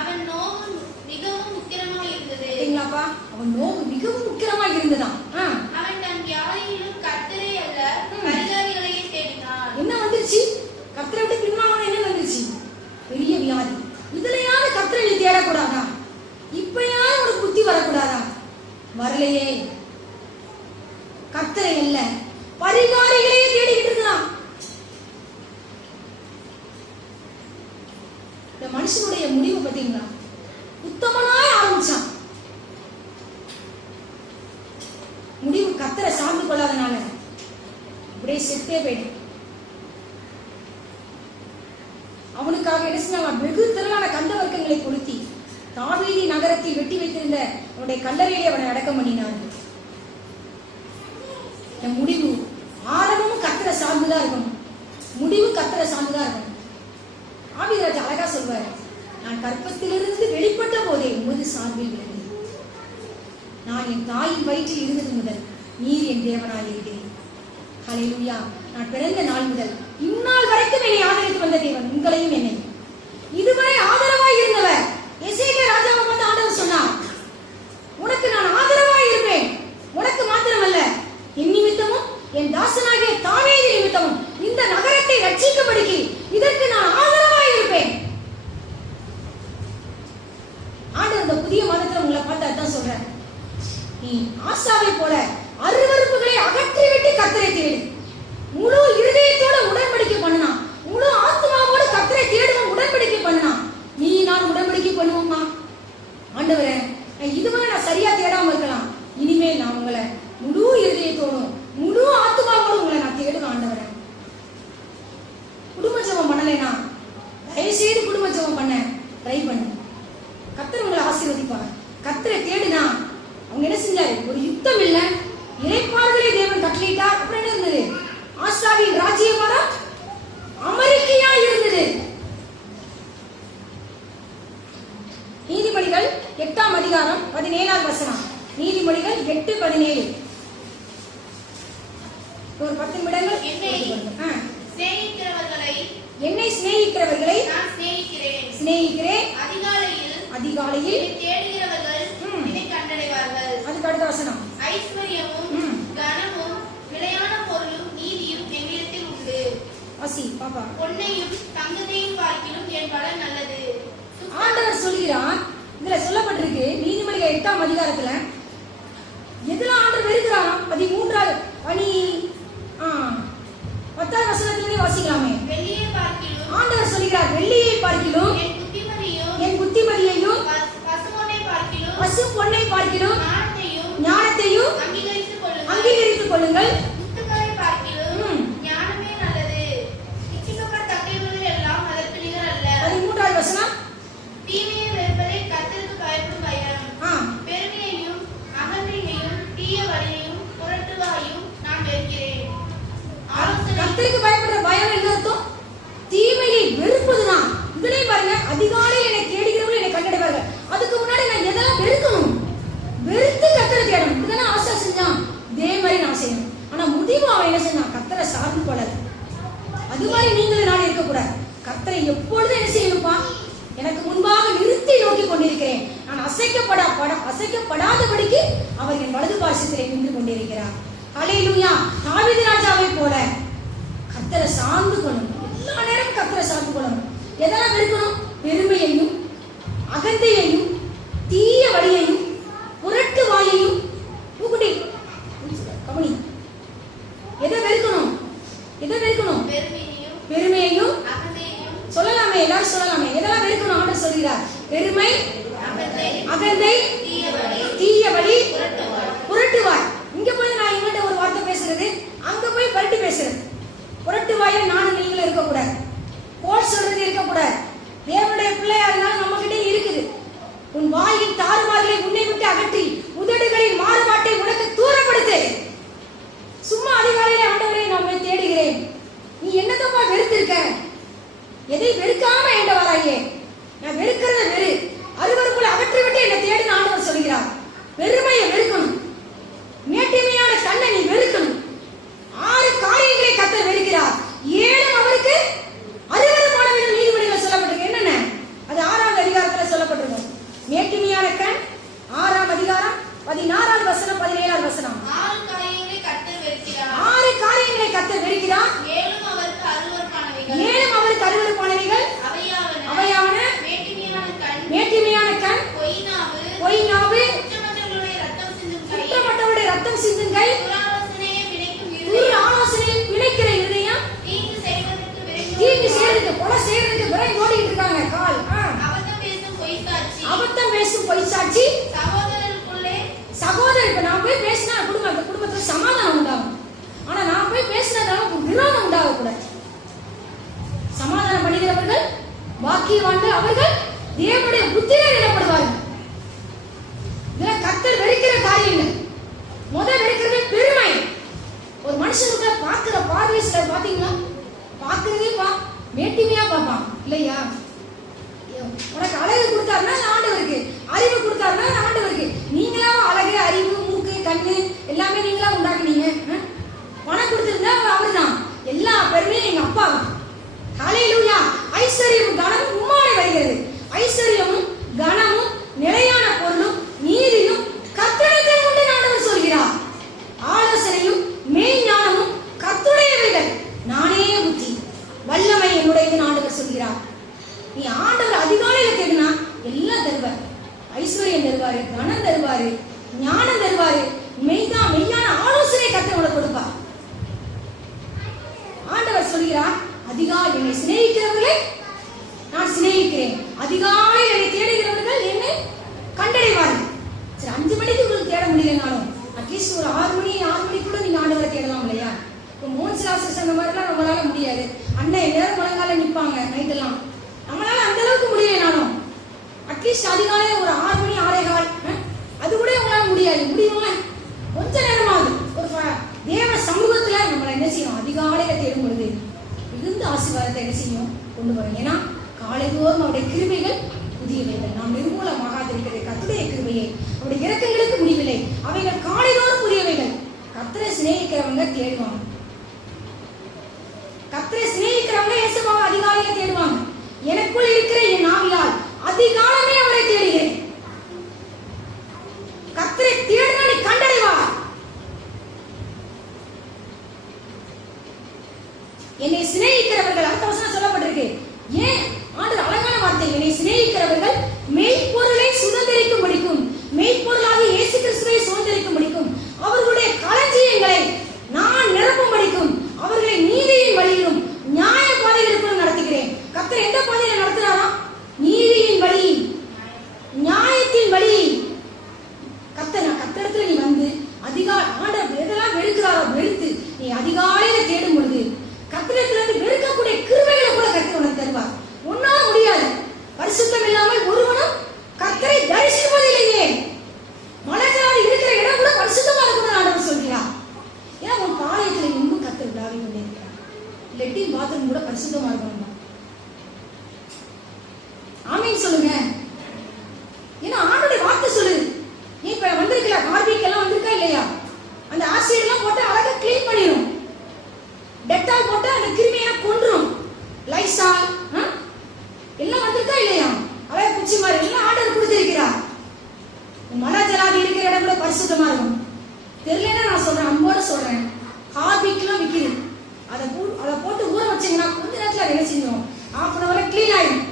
அவன் நோவு மிகவும் உக்கிரமாக இருந்தது. சரிங்களாப்பா? அவன் நோவு மிகவும் உக்கிரமாக இருந்ததாம். அவன் தன் வியாதியிலும் கர்த்தரை அல்ல பரிகாரிகளையே தேடினான். என்ன வந்துருச்சு? கர்த்தரை விட்டு பின்வாங்க. என்ன வந்துருச்சு? பெரிய வியாதி. இதுலயாவது கர்த்தரை நீ தேடக்கூடாதா? இப்பயாவது ஒரு புத்தி வரக்கூடாதா? வரலையே. கர்த்தரை அல்ல பரிகாரிகளையே தேடிக்கிட்டு இருக்கிறான். இந்த மனுஷனுடைய முடிவு பார்த்தீங்களா? உத்தமனாய் ஆரம்பிச்சான், முடிவு கர்த்தரை சார்ந்து கொள்ளாதனால அப்படியே செத்தே போயிடும். அவனுக்காக என்ன செஞ்சாங்க? வெகு திரளான கந்த வர்க்கங்களை கொளுத்தி தாவீதி நகரத்தில் வெட்டி வைத்திருந்த அவனுடைய கல்லறையிலே அவனை அடக்கம் பண்ணினார்கள். என் முடிவு ஆரம்பமும் கர்த்தரை சார்ந்துதான் இருக்கணும், முடிவு கர்த்தரை சார்ந்துதான் இருக்கணும். ஆவிராஜ் அழகா சொல்வார், நான் கற்பத்திலிருந்து வெளிப்பட்ட போதே உமது சார்பில் விளங்கினேன். நான் என் தாயின் வயிற்றில் இருந்தது முதல் நீர் என் தேவனாய் இருக்கிறேன். ஹல்லேலூயா. நான் பிறந்த நாள் முதல் இந்நாள் வரைக்கும் என்னை ஆதரித்து வந்த தேவன் உங்களையும் என்னை இதுவரை ஆதரவாய் இருந்தவர். எசேக்கியா ராஜாவை பார்த்து ஆண்டவர் சொன்னார், உனக்கு நான் ஆதரவாய் இருப்பேன். உனக்கு மாத்திரமல்ல, என் நிமித்தமும் என் தாசனாகிய தாவீது நிமித்தமும் இந்த நகரத்தை ரட்சிக்கும்படிக்கு இதற்கு நான் ஆதரவாய் இருப்பேன். ஆண்டவர் இந்த புதிய மாதத்துல உங்களை பார்த்து அதான் சொல்றேன், நீ ஆசாவை போல அருவருப்புகளை அகற்றிவிட்டு கர்த்தரை தேடு. முழு இருதயத்தோட உடன்படிக்கை பண்ணனா, முழு ஆத்மாவோட கர்த்தரை தேடுவோம் உடன்படிக்கை பண்ணனா, நீ நான் உடன்படிக்கை பண்ணுவோமா? ஆண்டவரே, இதுவரை நான் சரியா தேடாம இருக்கலாம், இனிமேல் நான் உங்களை முழு இருதயத்தோடும் முழு ஆத்மாவோடும் உங்களை நான் தேடுவேன். ஆண்டவரே, குடும்ப ஜெபம் பண்ணலைனா தயவுசெய்து குடும்ப ஜெபம் பண்ண ட்ரை பண்ணு. கர்த்தர் உங்களை ஆசீர்வதிப்பார். கர்த்தரை தேடுனா அவங்க என்ன செஞ்சாரு? ஒரு யுத்தம் இல்லை, இறைப்பார்களை தேவன் கட்டளையிட்டார். அப்புறம் என்ன இருந்தது? ஆசாவின் ராஜ்யபாரம் அமெரிக்கையா இருந்தது. நீதிமொழிகள் 8ஆம் அதிகாரம் 17ஆம் வசனம். நீதிமொழிகள் 8:17. ஒரு 10 நிமிடங்கள். என்னை சிநேகிக்கிறவர்களை நான் சிநேகிக்கிறேன். அதிகாலையில் தேடுகிறவர்கள் என்னை கண்டடைவார்கள். அதுக்கு அடுத்த வசனம். ஐஸ்வர்யமும் கனமும் நிலையான பொருளும் நீதியும் என்னிடத்தில் உண்டு. வாசி பாப்பா. பொன்னையும் தங்கத்தையும் பார்க்கிலும் என் பலன் நல்லது. ஆண்டவர் சொல்கிறார், இதுல சொல்லப்பட்டிருக்கு நீதிமொழிகள் 8ஆம் அதிகாரத்துல எதுல ஆண்டவர் வெறுக்கிறாரா? 13ஆவது 10ஆம் வசனத்திலே வாசிக்கலாமே. வெள்ளியை பார்க்கிலும் ஆண்டவர் சொல்கிறார், வெள்ளியை பார்க்கிலும் என் புத்திமதியையும் பசு பொன்னை பார்க்கிலும் ஞானத்தையும் அங்கீகரித்துக் கொள்ளுங்கள். முத்துக்களை பார்க்கிலும் ஞானமே நல்லது. இச்சிக்கப்பட்டவைகள் எல்லாம் அதற்கு நிகர் அல்ல. 13ஆவது வசனம். தீமையை வெறுப்பதே கர்த்தருக்கு பயப்படும் பயம். பெருமையையும் அகந்தையையும் தீய வழியையும் புரட்டுவாயும் நான் வெறுக்கிறேன். கர்த்தருக்கு பயப்படுற பயம் என்ன அர்த்தம்? தீமையை வெறுப்பதுதான். இதுலயே பாருங்க, அதிகாலையில் என்னை தேடுகிறவர்கள் என்னை கண்டடைவார்கள். அதுக்கு முன்னாடி நான் எதெல்லாம் வெறுக்கணும்? வெறுத்து கர்த்தரை தேடணும். இதுதானே ஆசை செஞ்சான், இதே மாதிரி நான் செய்யணும். ஆனா முடிவு அவன் என்ன செஞ்சான்? கர்த்தரை சார்ந்து கொள்ளல. அது மாதிரி நீங்களும் நான் இருக்கக்கூடாது. கர்த்தரை எப்பொழுதும் என்ன செய்யணும்ப்பா? எனக்கு முன்பாக நிறுத்தி நோக்கி கொண்டிருக்கிறேன். நான் அசைக்கப்படாதபடிக்கு அவர் என் வலது பாசத்திலே நின்று கொண்டிருக்கிறார். ஹல்லேலூயா. தாவீது ராஜாவை போல கர்த்தரை சார்ந்து கொள்ளணும். எல்லா நேரம் கர்த்தரை சார்ந்து கொள்ளணும். எதெல்லாம் வெறுக்கணும்? பெருமையையும் அகந்தையையும் தீய வழியையும் புரட்டு வாயையும் மூக்குட்டி கவனி. எதை வெறுக்கணும்? பெருமையையும் சொல்லலாமே, எல்லாரும் சொல்லலாமே. எதெல்லாம் வெறுக்கணும்? ஆண்டவர் சொல்கிறார், பெருமை, அகந்தை, தீய வழி, புரட்டுவாய். இங்க போய் நான் இவங்கள்ட்ட ஒரு வார்த்தை பேசுறது, அங்க போய் பரட்டி பேசுறது. புரட்டுவாயை நானும் நீங்களும் இருக்கக்கூடாது. போல் சொல்றது இருக்கக்கூடாது. தேவனுடைய பிள்ளையா இருந்தாலும் நம்ம கிட்டே இருக்குது. உன் வாயின் தாறுமாறுகளை உன்னை விட்டு அகற்றி உதடுகளின் மாறுபாட்டை உனக்கு தூரப்படுத்து. சும்மா அதிகாலையிலே ஆண்டவரை நான் போய் தேடுகிறேன். நீ என்னதப்பா வெறுத்திருக்க? எதை வெறுக்காம என்கிட்ட வராயே? நான் வெறுக்கிறத வெறு, அருவருக்குள்ள அகற்றி விட்டு என்னை தேடின தேவனுடைய புத்திரர் எனப்படுவார்கள். இதெல்லாம் கர்த்தர் வெறுக்கிற காரியங்கள். முதல் வெறுக்கிறது பெருமை. ஒரு மனுஷனுக்கு பார்க்கிற பார்வை சிலர் பாத்தீங்களா, பார்க்கறதே மேட்டிமையா பார்ப்பான் இல்லையா? உனக்கு அழகு கொடுத்தாருன்னா ஆண்டவருக்கு, அறிவு கொடுத்தாருன்னா ஆண்டவருக்கு. நீங்களா அழகு, அறிவு, மூக்கு, கண்ணு எல்லாமே நீங்களா உண்டாக்குனீங்க. பணம் கொடுத்திருந்தா அவர் தான். எல்லா பேருமே எங்க அப்பா தான். ஹல்லேலூயா. ஐஸ்வர்யம் கனமும் உம்மாலே வருகிறது. ஐஸ்வர்யமும் கனமும் நிலையான பொருளும் நீதியும் கர்த்தரிடத்தில் உண்டு ஆண்டவர் சொல்கிறார். ஆலோசனையும் மெய்ஞானமும் கர்த்தருடையவைகள். நானே புத்தி வல்லமை என்னுடையது ஆண்டவர் சொல்கிறார். நீ ஆண்டவர் அதிகாலையில தேடினா எல்லாம் தருவார். ஐஸ்வர்யம் தருவாரு, கனம் தருவாரு, ஞானம் தருவாரு, மெய்யான ஆலோசனை கர்த்தர் உனக்கு கொடுப்பார். ஆண்டவர் சொல்கிறார், அதிகாலை என்னை சிநேகிக்கிறவர்களை நான் சிநேகிக்கிறேன், அதிகாலையில் என்னை தேடுகிறவர்கள் என்னை கண்டடைவார்கள். சரி, 5 மணிக்கு உங்களுக்கு தேட முடியலனாலும் அட்லீஸ்ட் ஒரு 6 மணி கூட நீங்க ஆண்டவரை தேடலாம் இல்லையா? இப்போ மோன்சிலாசஸ் அந்த மாதிரிலாம் நம்மளால முடியாது. அண்ணன் எல்லாரும் முழங்கால நிற்பாங்க நைட்டெல்லாம். நம்மளால அந்த அளவுக்கு முடியலனாலும் அட்லீஸ்ட் அதிகாலை ஒரு 6 மணி 6:15 அது கூட உங்களால முடியாது. முடியுமா? கொஞ்ச நேரமாவது ஒரு தேவ சமூகத்துல நம்மளை என்ன செய்யணும்? அதிகாலையில தேடும் பொழுது மிகுந்த ஆசீர்வாதத்தை என்ன செய்யும்? கொண்டு வரும். ஏன்னா காலைதோறும் அவருடைய கிருபைகள் புதியவைகள். நாம் நிர்மூலமாகாதிருக்கிறது கர்த்தருடைய கிருபையை. அவருடைய இரக்கங்களுக்கு முடிவில்லை, அவைகள் காலைதோறும் புதியவைகள். கர்த்தரை சிநேகிக்கிறவங்க தேடுவாங்க. கர்த்தரை சிநேகிக்கிறவங்க இயேசுவாவை அதிகாலையில தேடுவாங்க. எனக்குள் இருக்கிற என் ஆவியால் அதிகாலமே அவரை தேடுகிறேன். கர்த்தரை தேடினா நீ கண்டடைவார். என்னை சிநேகிக்கிறவர்கள், அடுத்த வசனம் சொல்லப்பட்டிருக்கு. ஏன் ஆண்டவர் அழகான வார்த்தை, என்னை சிநேகிக்கிறவர்கள் மெய்ப்பொருளை சுதந்திரிக்கும் படிக்கும், மெய்ப்பொருளாக இயேசு கிறிஸ்துவை சுதந்திரிக்கும் படிக்கும், அவர்களுடைய களஞ்சியங்களை நான் நிரப்பும் படிக்கும், அவர்களை நீதியின் வழியிலும் நியாய பாதைகளுக்குள் நடத்துகிறேன். கர்த்தர் எந்த பாதையில நடத்துறாரா? நீதியின் வழி, நியாயத்தின் வழி. கர்த்தரிடத்துல நீ வந்து ஆண்டவர் எதெல்லாம் வெறுக்கிறாரோ வெறுத்து நீ அதிகாலையில தேடும் பொழுது கர்த்தரிடத்திலிருந்து வெறுக்கக்கூடிய கிருபைகளை கூட கர்த்தர் உனக்கு தருவார். ஒன்னால முடியாது. பரிசுத்தம் இல்லாமல் ஒருவனும் கர்த்தரை தரிசிப்பதில்லையே. மனஜாதி இருக்கிற இடம் கூட பரிசுத்தமா இருக்கணும்னு ஆண்டவர் சொல்கிறார். ஏன்னா உன் பாளையத்துல இன்னும் கர்த்தர் உலாவி கொண்டே இருக்கிறார். லெட்டின் பாத்ரூம் கூட பரிசுத்தமா இருக்கணும். ஆமீன் சொல்லுங்க. ஏன்னா ஆண்டவருடைய வார்த்தை சொல்லுது. நீ இப்ப வந்திருக்கல, கார்பிக் எல்லாம் வந்திருக்கா இல்லையா? அந்த ஆசிட் எல்லாம் போட்டு அழகா கிளீன் பண்ணிரும். டெட்டால் போட்டு அந்த கிருமியை கொன்றும். லைசால் எல்லாம் வந்திருக்கா இல்லையா? அழகா குச்சி மாதிரி எல்லாம் ஆர்டர் கொடுத்திருக்கிறார். மலஜலாதி இருக்கிற இடம் கூட பரிசுத்தமா இருக்கும். தெரியலன்னா நான் சொல்றேன், அன்போட சொல்றேன், கார்பிக் எல்லாம் விற்கிது. அதை போட்டு ஊற வச்சீங்கன்னா கொஞ்ச நேரத்துல அதை என்ன செஞ்சோம்? 1/2 hour கிளீன் ஆயிடும்.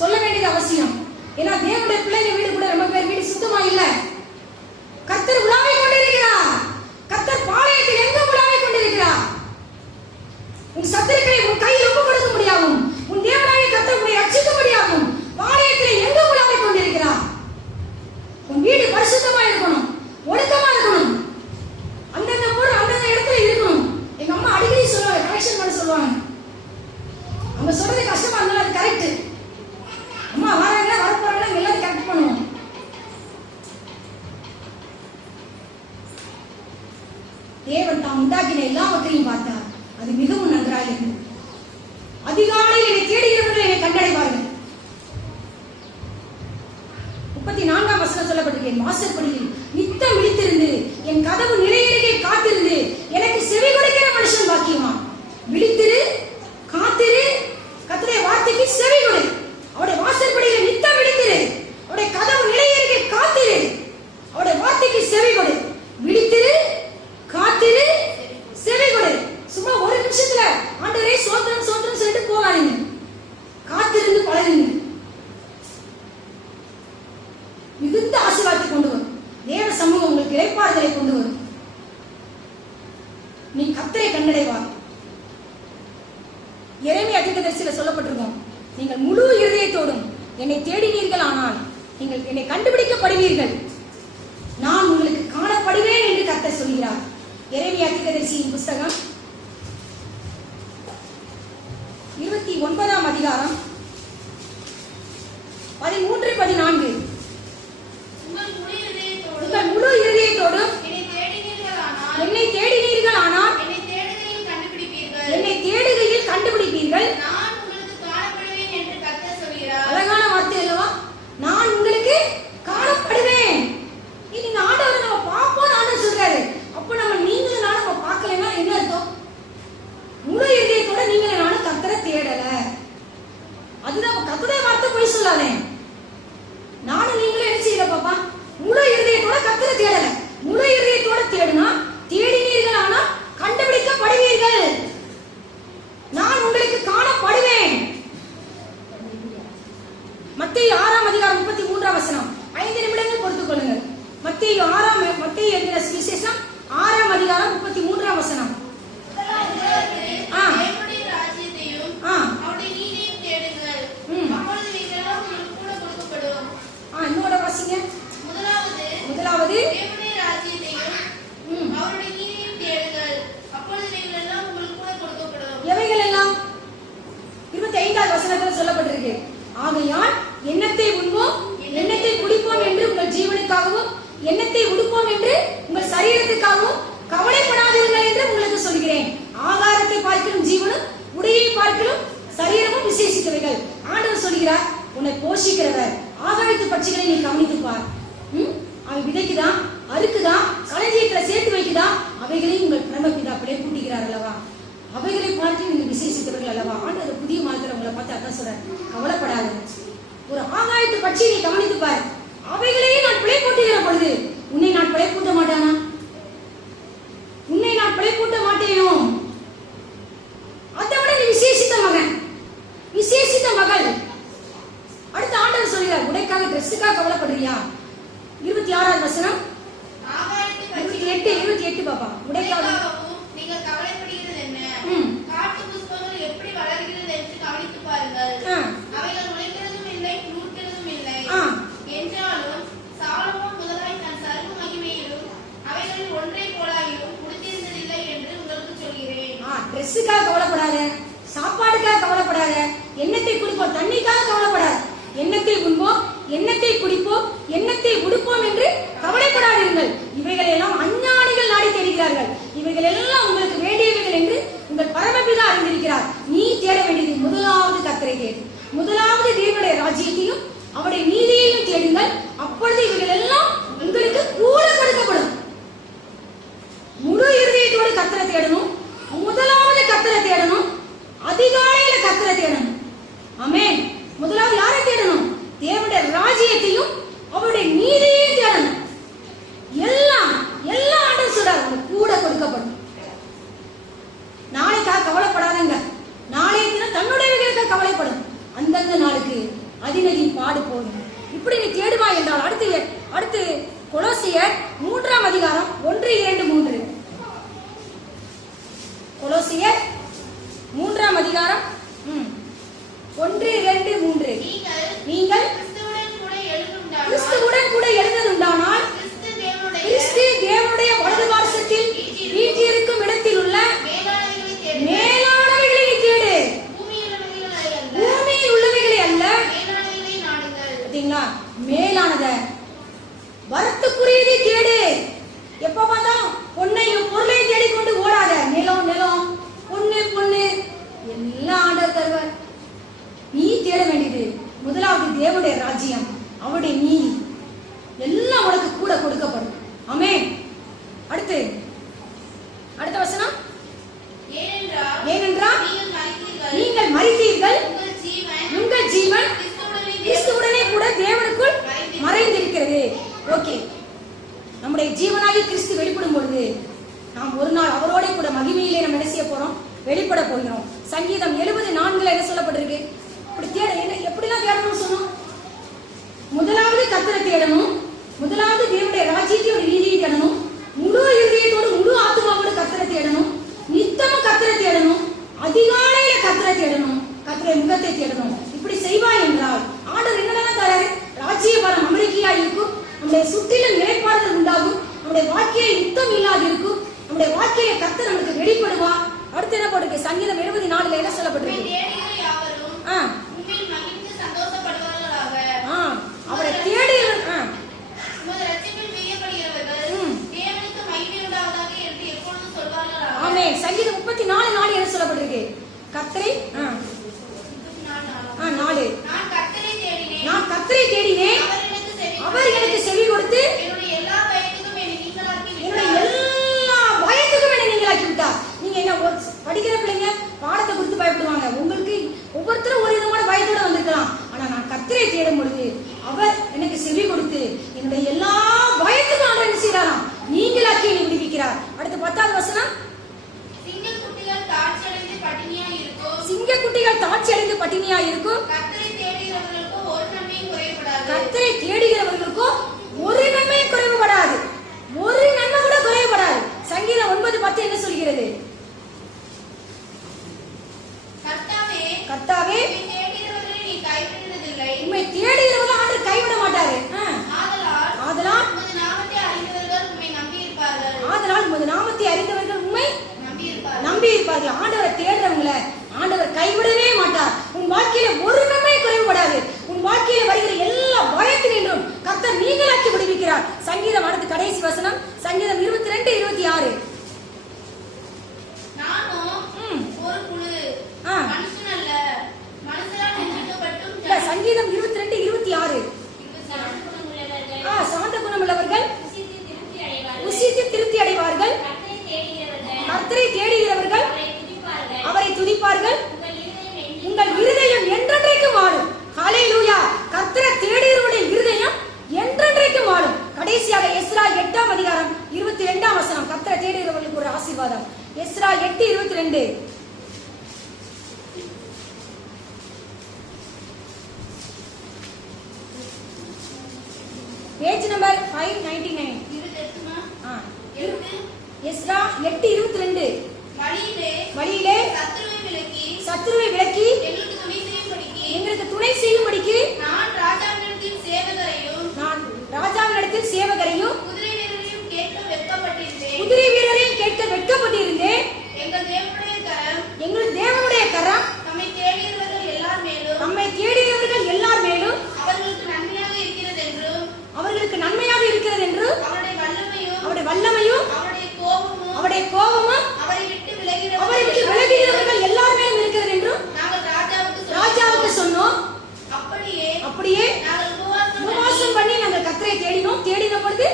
சொல்ல வேண்டியது அவசியம். ஏன்னா தேவனுடைய பிள்ளைங்க வீடு கூட ரொம்ப பேர் வீடு சுத்தமா இல்ல. கர்த்தர் உலாவிக் கொண்டிருக்கிறார். கர்த்தர் பாளையத்தில் எங்க உலாவிக் கொண்டிருக்கிறார்? உன் சத்துருக்களை உன் கையில் ஒப்புக் கொடுக்க முடியாவும், உன் தேவனாகிய கர்த்தர் உன்னை ரட்சிக்க முடியாவும் பாளையத்தில் எங்க உலாவிக் கொண்டிருக்கிறார்? உன் வீடு பரிசுத்தமா இருக்கணும், ஒழுக்கமா இருக்கணும், அந்தந்த பொருள் அந்தந்த இடத்துல இருக்கணும். எங்க அம்மா அடிக்கடி சொல்லுவாங்க, கரெக்ஷன் பண்ண சொல்லுவாங்க. அவங்க சொல்றது கஷ்டமா இருந்தாலும் அது கரெக்ட். அம்மா வராங்க வரப்போறாங்க எல்லாரும் கரெக்ட் பண்ணுவோம். தேவன் தாம் உண்டாக்கின எல்லாவற்றையும் பார்த்தார். அது மிகவும் நன்றாக இருந்தது. அதிகாலையில் என்னை தேடுகிறவர்கள் என்னை கண்டடைவார்கள். 34ஆம் வசனம் சொல்லப்பட்டிருக்கேன். வாசற்படியில் நித்தம் விழித்திருந்து என் கதவு நிலையருகே காத்திருந்து எனக்கு செவி கொடுக்கிற மனுஷன் பாக்கியவான். விழித்திரு, காத்திரு, கர்த்தருடைய வார்த்தைக்கு செவி கொடு. அவருடைய வாசற்படியில் நித்தம் விழித்திரு, அவருடைய கதவு நிலையருகே காத்திரு, அவருடைய வார்த்தைக்கு செவி கொடு. விழித்திரு, காத்திரு, செவி கொடு. சும்மா ஒரு நிமிஷத்துல ஆண்டவரே சோத்திரம் சோத்திரம் சொல்லிட்டு போகாதீங்க. காத்திருந்து பழகுங்க. மிகுந்த ஆசீர்வாதத்தை கொண்டு வரும். தேவ சமூகம் உங்களுக்கு இளைப்பாறுதலை கொண்டு வரும். நீ கர்த்தரை கண்டடைவார். எரேமியா தீர்க்கதரிசியில சொல்லப்பட்டிருக்கும், நீங்கள் முழு இருதயத்தோடும் என்னை தேடினீர்கள், ஆனால் நீங்கள் என்னை கண்டுபிடிக்கப்படுவீர்கள், நான் உங்களுக்கு காணப்படுவேன் என்று கர்த்தர் சொல்கிறார். எரேமியா தீர்க்கதரிசியின் புத்தகம் 29ஆம் அதிகாரம் 13, 14. உங்கள் உங்கள் முழு இருதயத்தோடும் என்னை தேடினீர்களானால் என்னை தேடுகையில் கண்டுபிடிப்பீர்கள். நான் உங்களுக்கு காணப்படுவேன் என்று கர்த்தர் சொல்கிறார். அழகான வார்த்தை அல்லவா? நான் உங்களுக்கு காணப்படுவேன். நீங்க ஆண்டவரை நம்ம பார்ப்போம் ஆண்டவர் சொல்றாரு. அப்ப நம்ம நீங்களும் நானும் நம்ம பார்க்கலன்னா என்ன அர்த்தம்? முழு இதயத்தோட நீங்களும் நானும் கர்த்தரை தேடல. அதுதான் கர்த்தருடைய வார்த்தை போய் சொல்லாதே. நானும் நீங்களும் என்ன செய்யல பாப்பா? முழு இதயத்தோட கர்த்தரை தேடல. முழு இதயத்தோட தேடுனா தேடினீர்கள் ஆனால் கண்டுபிடிக்கப்படுவீர்கள். நான் உங்களுக்கு காணப்படுவேன். மத்தேயு 6 அதிகாரம் 33 வசனம். 5 நிமிடங்கள் பொறுத்துக் கொள்ளுங்கள். மத்தேயு என்கிற சுவிசேஷம் 6 அதிகாரம் 33 வசனம். தேவனுடைய ராஜ்யத்தையும் அவருடைய நீதியையும் தேடுங்கள். அப்பொழுது இவைகளெல்லாம் உங்களுக்கு கூட கொடுக்கப்படும். இன்னொரு வாசிங்க. முதலாவது தேவனுடைய ராஜ்யத்தையும் அவருடைய நீதியையும் தேடுங்கள். அப்பொழுது இவைகளெல்லாம் உங்களுக்கு கூட கொடுக்கப்படும். எவைகள் எல்லாம்? 25வது வசனத்தில் சொல்லப்பட்டிருக்கு. ஆகையால் எண்ணத்தை உண்போம் எண்ணத்தை குடிப்போம் என்று உங்கள் ஜீவனுக்காகவும் எண்ணத்தை உடுப்போம் என்று உங்கள் சரீரத்துக்காகவும் கவலைப்படாதீர்கள் என்று உங்களுக்கு சொல்கிறேன். ஆகாரத்தை பார்க்கலும் ஜீவனும் உடையை பார்க்கலும் சரீரமும் விசேஷித்தவைகள். ஆண்டவர் சொல்கிறார், உன்னை போஷிக்கிறவர் ஆகாயத்து பட்சிகளை நீ கவனித்து பார். அவன் விதைக்குதான், அறுக்குதான், களஞ்சியத்துல சேர்த்து வைக்குதான், அவைகளையும் உங்கள் பிரமபிதா அப்படியே கூட்டுகிறார் அல்லவா? அவைகளை பார்த்து நீங்க விசேஷித்தவர்கள் அல்லவா? ஆண்டவர் புதிய மாதத்துல உங்களை பார்த்து அதான் சொல்ற, கவலைப்படாத. ஒரு ஆகாயத்து பட்சியை நீ கவனித்து பார். அவைகளையும் நான் பிழை கூட்டுகிற பொழுது உன்னை நான் பிழை கூட்ட மாட்டானா? உன்னை நான் பிழை கூட்ட மாட்டேனோ? அதை விட நீ விசேஷித்த மகன், விசேஷித்த மகள். அடுத்த ஆண்டவர் சொல்கிறார், உடைக்காக ட்ரெஸ்ஸுக்காக கவலைப்படுறியா? 26வது வசனம். 28 பாப்பா. உடைக்காக நீங்கள் கவலைப்படுகிறது என்ன? காட்டு புஷ்பங்கள் எப்படி வளர்கிறது என்று கவனித்து பாருங்கள். அவைகள் உழைக்கிறதும் இல்லை, நூற்கிறதும் இல்லை. என்றாலும் சாலமோன் முதலாய் தன் சர்வ மகிமையிலும் அவைகளில் ஒன்றை போலாயிலும் உடுத்திருந்ததில்லை என்று உங்களுக்கு சொல்கிறேன். ட்ரெஸ்ஸுக்காக கவலைப்படாத, சாப்பாடுக்காக கவலைப்படாத, எண்ணத்தை குடிப்போம் தண்ணிக்காக கவலைப்படாத. எண்ணத்தை உண்போம் எண்ணத்தை குடிப்போம் எண்ணத்தை உடுப்போம் என்று கவலைப்படாதீர்கள். இவைகள் எல்லாம் அஞ்ஞானிகள் நாடி தேடுகிறார்கள். இவைகள் எல்லாம் உங்களுக்கு வேண்டியவைகள் என்று உங்கள் பரமபிதா அறிந்திருக்கிறார். நீ தேட வேண்டியது முதலாவது கர்த்தரை தேடு. முதலாவது தேவனுடைய ராஜ்யத்தையும் அவருடைய நீதியையும் தேடுங்கள். அப்பொழுது இவைகள் எல்லாம் உங்களுக்கு கூட கொடுக்கப்படும். முழு இருதயத்தோடு கர்த்தரை தேடணும். முதலாவது கர்த்தரை தேடணும். அதிகாலையில கர்த்தரை தேடணும். ஆமென். முதலாவது யாரை தேடணும்? தேவனுடைய ராஜ்யத்தையும் அவருடைய நீதியையும் தேடணும். எல்லாம் ஆண்டவர் சொல்றாரு, கூட கொடுக்கப்படும். நாளைக்காக கவலைப்படாதங்க. நாளைய தினம் தன்னுடையவர்களுக்காக கவலைப்படும். அந்தந்த நாளுக்கு அதினதி பாடு போகும். இப்படி நீ தேடுவா என்றால் அடுத்து கொலோசியர் 3 அதிகாரம் 1, 2, 3. கொலோசியர் 3 அதிகாரம் 1, 2, 3. நீங்கள் கிறிஸ்துவுடன் கூட எழுந்ததுண்டானால் கிறிஸ்து தேவனுடைய வலது பார்சத்தில் வீற்றிருக்கும் இடத்தில் உள்ள மேலானவைகளை நீ தேடு. பூமியில் உள்ளவைகளை அல்ல. மேலானத வரத்துக்குரியதை தேடு. எப்ப பார்த்தாலும் பொன்னையும் பொருளையும் தேடிக்கொண்டு ஓடாத. நிலம் பொண்ணு எல்லாம் ஆண்டவர் தருவார். நீ தேட வேண்டியது முதலாவது தேவனுடைய ராஜ்யம், அவருடைய நீதி. எல்லாம் உனக்கு கூட கொடுக்கப்படும். ஆமென். அடுத்த வசனம். ஏனென்றால் நீங்கள் மரித்தீர்கள், உங்கள் ஜீவன் கிறிஸ்துவுடனே கூட தேவனுக்குள் மறைந்திருக்கிறது. ஓகே, நம்முடைய ஜீவனாகி கிறிஸ்து வெளிப்படும் பொழுது நாம் ஒரு நாள் அவரோட கூட மகிமையிலே நம்ம என்ன செய்ய போறோம்? வெளிப்பட போகிறோம். சங்கீதம் 70:4 என்ன சொல்லப்பட்டிருக்கு? இப்படி தேட எப்படிலாம் தேடணும்னு சொன்னோம்? முதலாவது கர்த்தரை தேடணும். முதலாவது தேவனுடைய ராஜ்யத்தையோட நீதியை தேடணும். முழு இதயத்தோடு முழு ஆத்துமாவோடு கர்த்தரை தேடணும். நித்தமும் கர்த்தரை தேடணும். அதிகாலையில கர்த்தரை தேடணும். கர்த்தரை முகத்தை தேடணும். இப்படி செய்வாய் என்றால் ஆண்டவர் என்னென்ன தராரு? ராஜ்யபாரம் அமெரிக்கையா இருக்கும். நம்முடைய சுற்றிலும் நிலைப்பாடுகள் உண்டாகும். நம்முடைய வாழ்க்கையை யுத்தம் இல்லாது இருக்கும். நம்முடைய வாழ்க்கையை கர்த்தர் நமக்கு வெளிப்படுவா. அடுத்து என்ன போட்டிருக்கு? சங்கீதம் 70:4 என்ன சொல்லப்பட்டிருக்கு? கர்த்தரை தேடுகிறவர்களுக்கோ ஒரு நன்மை குறைவுபடாது, ஒரு நன்மை கூட குறைவுபடாது. சங்கீதம் 9:10 என்ன சொல்கிறது? கர்த்தாவே உம்மை தேடுகிறவர்கள் ஆண்டவர் கைவிட மாட்டாரு. ஆதலால் உமது நாமத்தை அறிந்தவர்கள் உம்மை நம்பி இருப்பார்கள். ஆண்டவரை தேடுறவங்களை ஆண்டவர் கைவிடவே மாட்டார். உன் வாழ்க்கையில ஒரு நன்மை குறைவுபடாது. உன் வாழ்க்கையில வருகிற எல்லா பயத்தினின்றும் கர்த்தர் நீங்களாக்கி விடுவிக்கிறார். சங்கீதம் அடுத்த கடைசி வசனம், சங்கீதம் 22:26. சங்கீதம் 22:26. சாந்த குணமுள்ளவர்கள் உசித்து திருப்தி அடைவார்கள். கர்த்தரை தேடுகிறவர்கள் அவரை துதிப்பார்கள். உங்கள் இருதயம் என்றென்றைக்கும் வாழும். ஹல்லேலூயா. கர்த்தரை தேடுகிறவருடைய இருதயம் என்றென்றைக்கும் வாழும். கடைசியாக எஸ்ரா 8:22. கர்த்தரை தேடுகிறவர்களுக்கு ஒரு ஆசீர்வாதம். எஸ்ரா 8:22. Page number 599. எஸ்ரா 8:22. வழியிலே சத்துருவை விலக்கி எங்களுக்கு துணை செய்யும்படிக்கு நான் ராஜாவினிடத்தில் சேவகரையும் குதிரை வீரரையும் கேட்க வெட்கப்பட்டிருந்தேன். எங்கள் தேவனுடைய கரம் நம்மை தேடியவர்கள் எல்லார் மேலும் அவர்களுக்கு நன்மையாக இருக்கிறது என்று அவருடைய வல்லமையும் அவருடைய கோபமும் அவரை விட்டு விலகிறவர்கள் எல்லார் மேலும் இருக்கிறது என்று ராஜாவுக்கு சொன்னோம். அப்படியே உபவாசம் பண்ணி நாங்கள் கர்த்தரை தேடினோம். தேடின பொழுது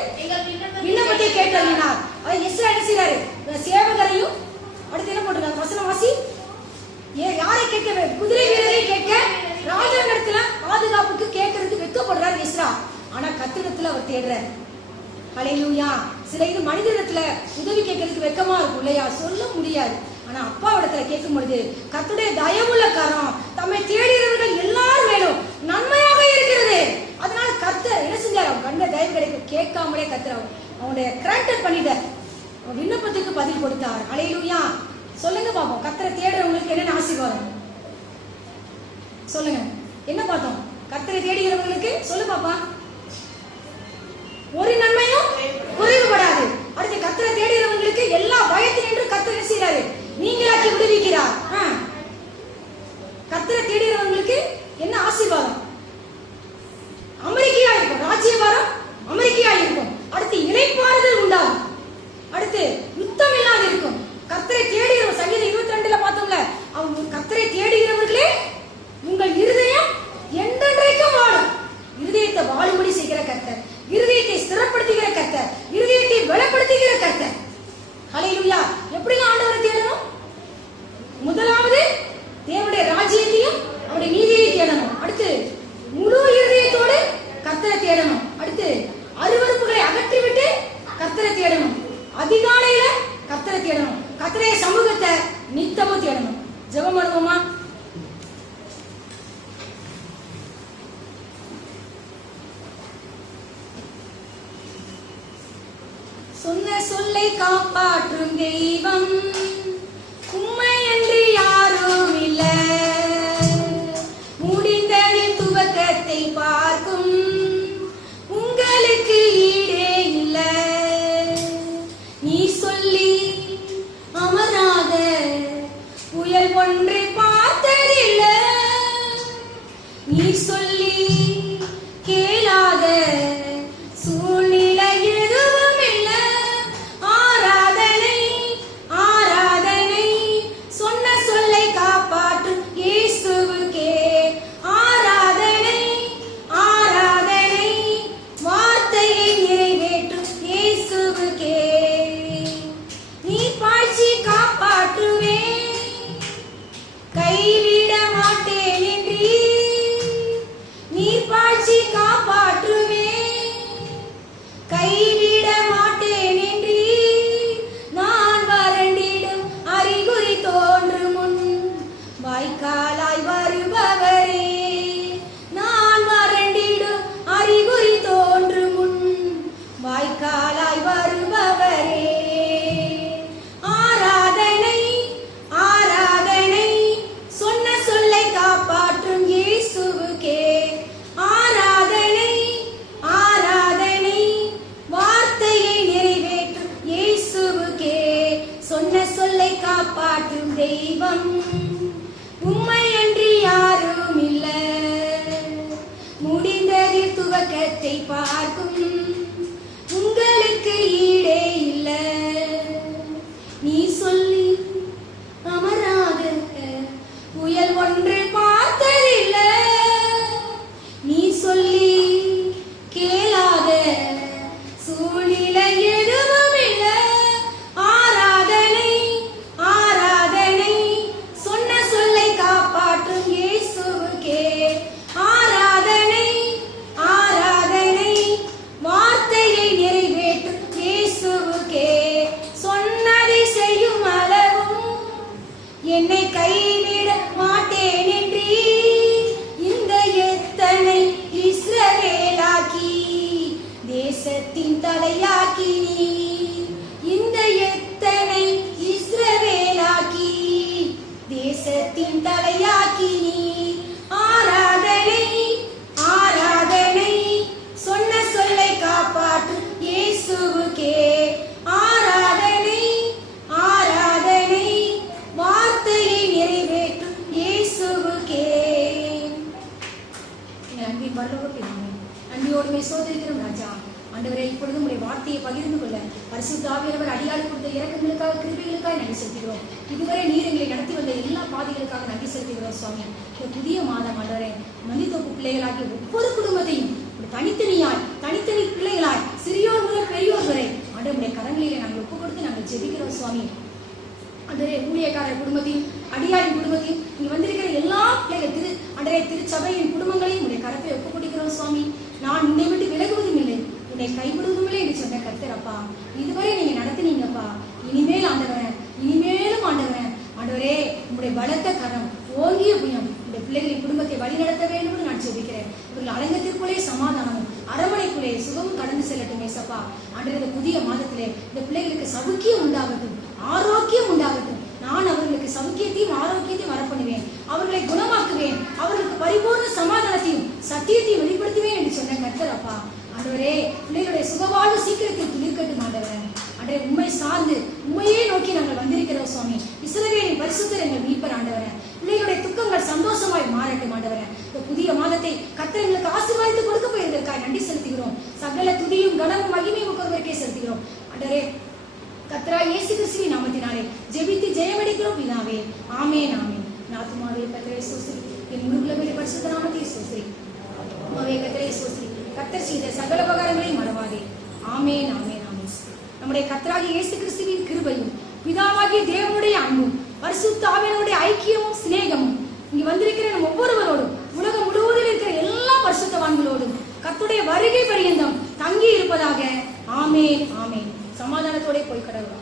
விண்ணப்பத்தை கேட்டறினார். எஸ்ரா என்ன செய்றாரு? சேவகரையும் அடுத்து என்ன போட்டுருக்காங்க? வசனம் வாசி. யாரை கேட்க? குதிரை வீரரை கேட்க ராஜாவிடத்துல பாதுகாப்புக்கு கேட்கறதுக்கு வெட்கப்படுறார் எஸ்ரா. ஆனா கர்த்தரிடத்துல அவர் தேடுறார். ஹல்லேலூயா. சில இது மனிதனிடத்துல உதவி கேட்கறதுக்கு வெட்கமா இருக்கும் இல்லையா? சொல்ல முடியாது. ஆனா அப்பாவிடத்துல கேட்கும் பொழுது கர்த்தருடைய தயவுள்ள கரம் தம்மை தேடுகிறவர்கள் எல்லாரும் மேலும் நன்மையாக இருக்கிறது. அதனால கர்த்தர் என்ன செஞ்சார்? அவன் கண்ட தயவு கிடைக்கும் கேட்காமலே கர்த்தர் அவனுடைய கிராண்டட் பண்ணிட்டார். விண்ணப்பத்துக்கு பதில் கொடுத்தார். ஹல்லேலூயா. சொல்லுங்க பாப்போம், கர்த்தரை தேடுறவங்களுக்கு என்னென்ன ஆசீர்வாதம் சொல்லுங்க. என்ன பார்த்தோம்? கர்த்தரை தேடுகிறவங்களுக்கு சொல்லு பாப்பா. ஒரு நன்மையும் குறைவுபடாது. அடுத்து கர்த்தரை தேடுகிறவங்களுக்கு எல்லா பயத்தினின்றும் கர்த்தர் என்ன செய்றாரு? நீங்களாக்கி விடுவிக்கிறார். கர்த்தரை தேடுகிறவங்களுக்கு என்ன ஆசீர்வாதம்? அமெரிக்கையா இருக்கும். ராஜ்யபாரம் அமெரிக்கையா இருக்கும். அடுத்து இளைப்பாறுதல் உண்டாகும். அடுத்து யுத்தம் இல்லாத இருக்கும். கர்த்தரை தேடுகிற சங்கீதம் 22 பார்த்தோம்ல, அவங்க கர்த்தரை தேடுகிறவர்களே உங்கள் இருதயம் என்றென்றைக்கும் வாழும். இருதயத்தை வாழும்படி செய்கிற கர்த்தர், இருதயத்தை ஸ்திரப்படுத்துகிற கர்த்தர், இருதயத்தை பலப்படுத்துகிற கர்த்தர். ஹல்லேலூயா. எப்படி ஆண்டவரை தேடணும்? முதலாவது தேவனுடைய ராஜ்யத்தையும் அவருடைய நீதியை தேடணும். அடுத்து முழு இருதயத்தோடு கர்த்தரை தேடணும். அடுத்து அருவருப்புகளை அகற்றிவிட்டு கர்த்தரை தேடணும். அதிகாலையில கர்த்தரை தேடணும். கர்த்தருடைய சமூகத்தை நித்தமும் தேடணும். ஜெபம் பண்ணுவோமா? சொன்ன சொல்லை காப்பாற்றும் தெய்வம் உம்மையன்றி யாரும் இல்ல. முடிந்ததின் துவக்கத்தை பார்க்கும் உங்களுக்கு ஈடே இல்ல. நீ சொல்லி அமராத புயல் ஒன்றை பார்த்ததில்ல. நீ சொல்லி கேளாத சூழ்நிலை எதுவும் இல்ல. ஆராதனை ஆராதனை சொன்ன சொல்லை காப்பாற்றும் இயேசுவுக்கே. ஆராதனை துவக்கத்தை பார்க்கும் உங்களுக்கு ஈடே இல்ல. நீ சொல்லி அமராத புயல் ஒன்று பார்த்ததில்ல. நீ சொல்லி கேளாத சூழ்நிலை எதுவும் இல்ல. ஆராதனை ஆராதனை சொன்ன சொல்லை காப்பாற்றும் இயேசுவுக்கே. ஆராதனை ஆராதனை வார்த்தையை நிறைவேற்றும் இயேசுவுக்கே. சொன்னதை செய்யும் அளவும் என்னை கைவிட மாட்டேன் என்று இந்த எத்தனை இஸ்ரவேலாக்கி தேசத்தின் தலையாக்கி நீ. இந்த எத்தனை இஸ்ரவேலாக்கி தேசத்தின் தலையாக்கி நீ. ஆராதனை ஆராதனை சொன்ன சொல்லை காப்பாற்றும் இயேசுவுக்கே. ஆராதனை ஆராதனை வார்த்தையை நிறைவேற்றும் இயேசுவுக்கே. அன்பின் பரலோக பிதாவே, அன்பியோடுமே சோதரிக்கிறோம் ராஜா. ஆண்டவரே, இப்பொழுது உங்களுடைய வார்த்தையை பகிர்ந்து கொள்ள பரிசுத்த ஆவியானவர் அடியாளி கொடுத்த இரக்கங்களுக்காக கிருபைகளுக்காக நன்றி செலுத்துகிறோம். இதுவரை நீர் எங்களை நடத்தி வந்த எல்லா பாதைகளுக்காக நன்றி செலுத்துகிறோம் சுவாமி. இந்த புதிய மாதம் ஆண்டவரே, மனிதொப்பு பிள்ளைகளாகிய ஒவ்வொரு குடும்பத்தையும் தனித்தனியாய் தனித்தனி பிள்ளைகளாய் சிறியோர் முதல் பெரியோர் வரை ஆண்டவருடைய கரங்களிலே நாங்கள் ஒப்பு கொடுத்து நாங்கள் ஜெபிக்கிறோம் சுவாமி. அன்றே ஊழியக்காரர் குடும்பத்தையும் அடியாரின் குடும்பத்தையும் இங்கே வந்திருக்கிற எல்லா பிள்ளைகள் அன்றே திருச்சபையின் குடும்பங்களையும் உடைய கரத்தை ஒப்பு கொடுக்கிறோம் சுவாமி. நான் உன்னை விட்டு விலகுவதும் இல்லை, உன்னை கைவிடுவதும் இல்லை என்று சொன்ன கர்த்தரப்பா. இதுவரை நீங்க நடத்தினீங்கப்பா. இனிமேல் ஆண்டவரன், இனிமேலும் ஆண்டவரன், ஆண்டவரே உங்களுடைய பலத்த கரம் ஓங்கிய புயம் இந்த பிள்ளைகளின் குடும்பத்தை வழி நடத்த வேண்டும் என்று நான் ஜெபிக்கிறேன். இவர்கள் அலங்கத்திற்குள்ளே சமாதானமும் அரவணைக்குள்ளே சுகமும் கடந்து செல்லட்டும் ஏசப்பா. ஆண்டவரே, இந்த புதிய மாதத்திலே இந்த பிள்ளைகளுக்கு சவுக்கியம் உண்டாகட்டும், ஆரோக்கியம் உண்டாகட்டும். நான் அவர்களுக்கு சவுக்கியத்தையும் ஆரோக்கியத்தையும் வரப்பண்ணுவேன், அவர்களை குணமாக்குவேன், அவர்களுக்கு பரிபூர்ண சமாதானத்தையும் சத்தியத்தையும் வெளிப்படுத்துவேன் என்று சொன்ன கர்த்தர் அப்பா. ஆண்டவரே, பிள்ளைகளுடைய சுகவாழ்வு சீக்கிரத்தில் துளிர்க்கட்டும் ஆண்டவரே. ஆண்டவரே, உண்மை சார்ந்து உண்மையே நோக்கி நாங்கள் வந்திருக்கிறோம் சுவாமி. இஸ்ரவேலின் பரிசுத்தர் எங்கள் மீட்பர் ஆண்டவரே. பிள்ளைகளுடைய துக்கங்கள் சந்தோஷமாய் மாறட்டும் ஆண்டவரே. இந்த புதிய மாதத்தை கர்த்தர் எங்களுக்கு ஆசீர்வாதித்து கொடுக்க போயிருந்ததற்காக நன்றி செலுத்துகிறோம். சகல துதியும் கனமும் மகிமையும் ஒருவருக்கே செலுத்துகிறோம் ஆண்டவரே. கர்த்தராகிய இயேசு கிறிஸ்துவின் நாமத்தினாலே ஜெபித்து ஜெயமடைக்கிறோம் பிதாவே. ஆமென் ஆமென். நாத்துமாவே கர்த்தரை ஸ்தோத்திரி, என் முழுவதுமே பரிசுத்த நாமத்தை ஸ்தோத்திரி. உம்மாவே கர்த்தரை ஸ்தோத்திரி, கர்த்தர் செய்த சகல உபகாரங்களையும் மறவாதே. ஆமென் ஆமென் ஆமென். நம்முடைய கர்த்தராகிய இயேசு கிறிஸ்துவின் கிருபையும் பிதாவாகிய தேவனுடைய அன்பும் பரிசுத்த ஆவியானவருடைய ஐக்கியமும் சிநேகமும் இங்கு வந்திருக்கிற நம் ஒவ்வொருவரோடும் உலகம் முழுவதில் இருக்கிற எல்லா பரிசுத்தவான்களோடும் கர்த்தருடைய வருகை பரியந்தம் தங்கி இருப்பதாக. ஆமென் ஆமென். சமாதானத்தோட போய் கடவுள்.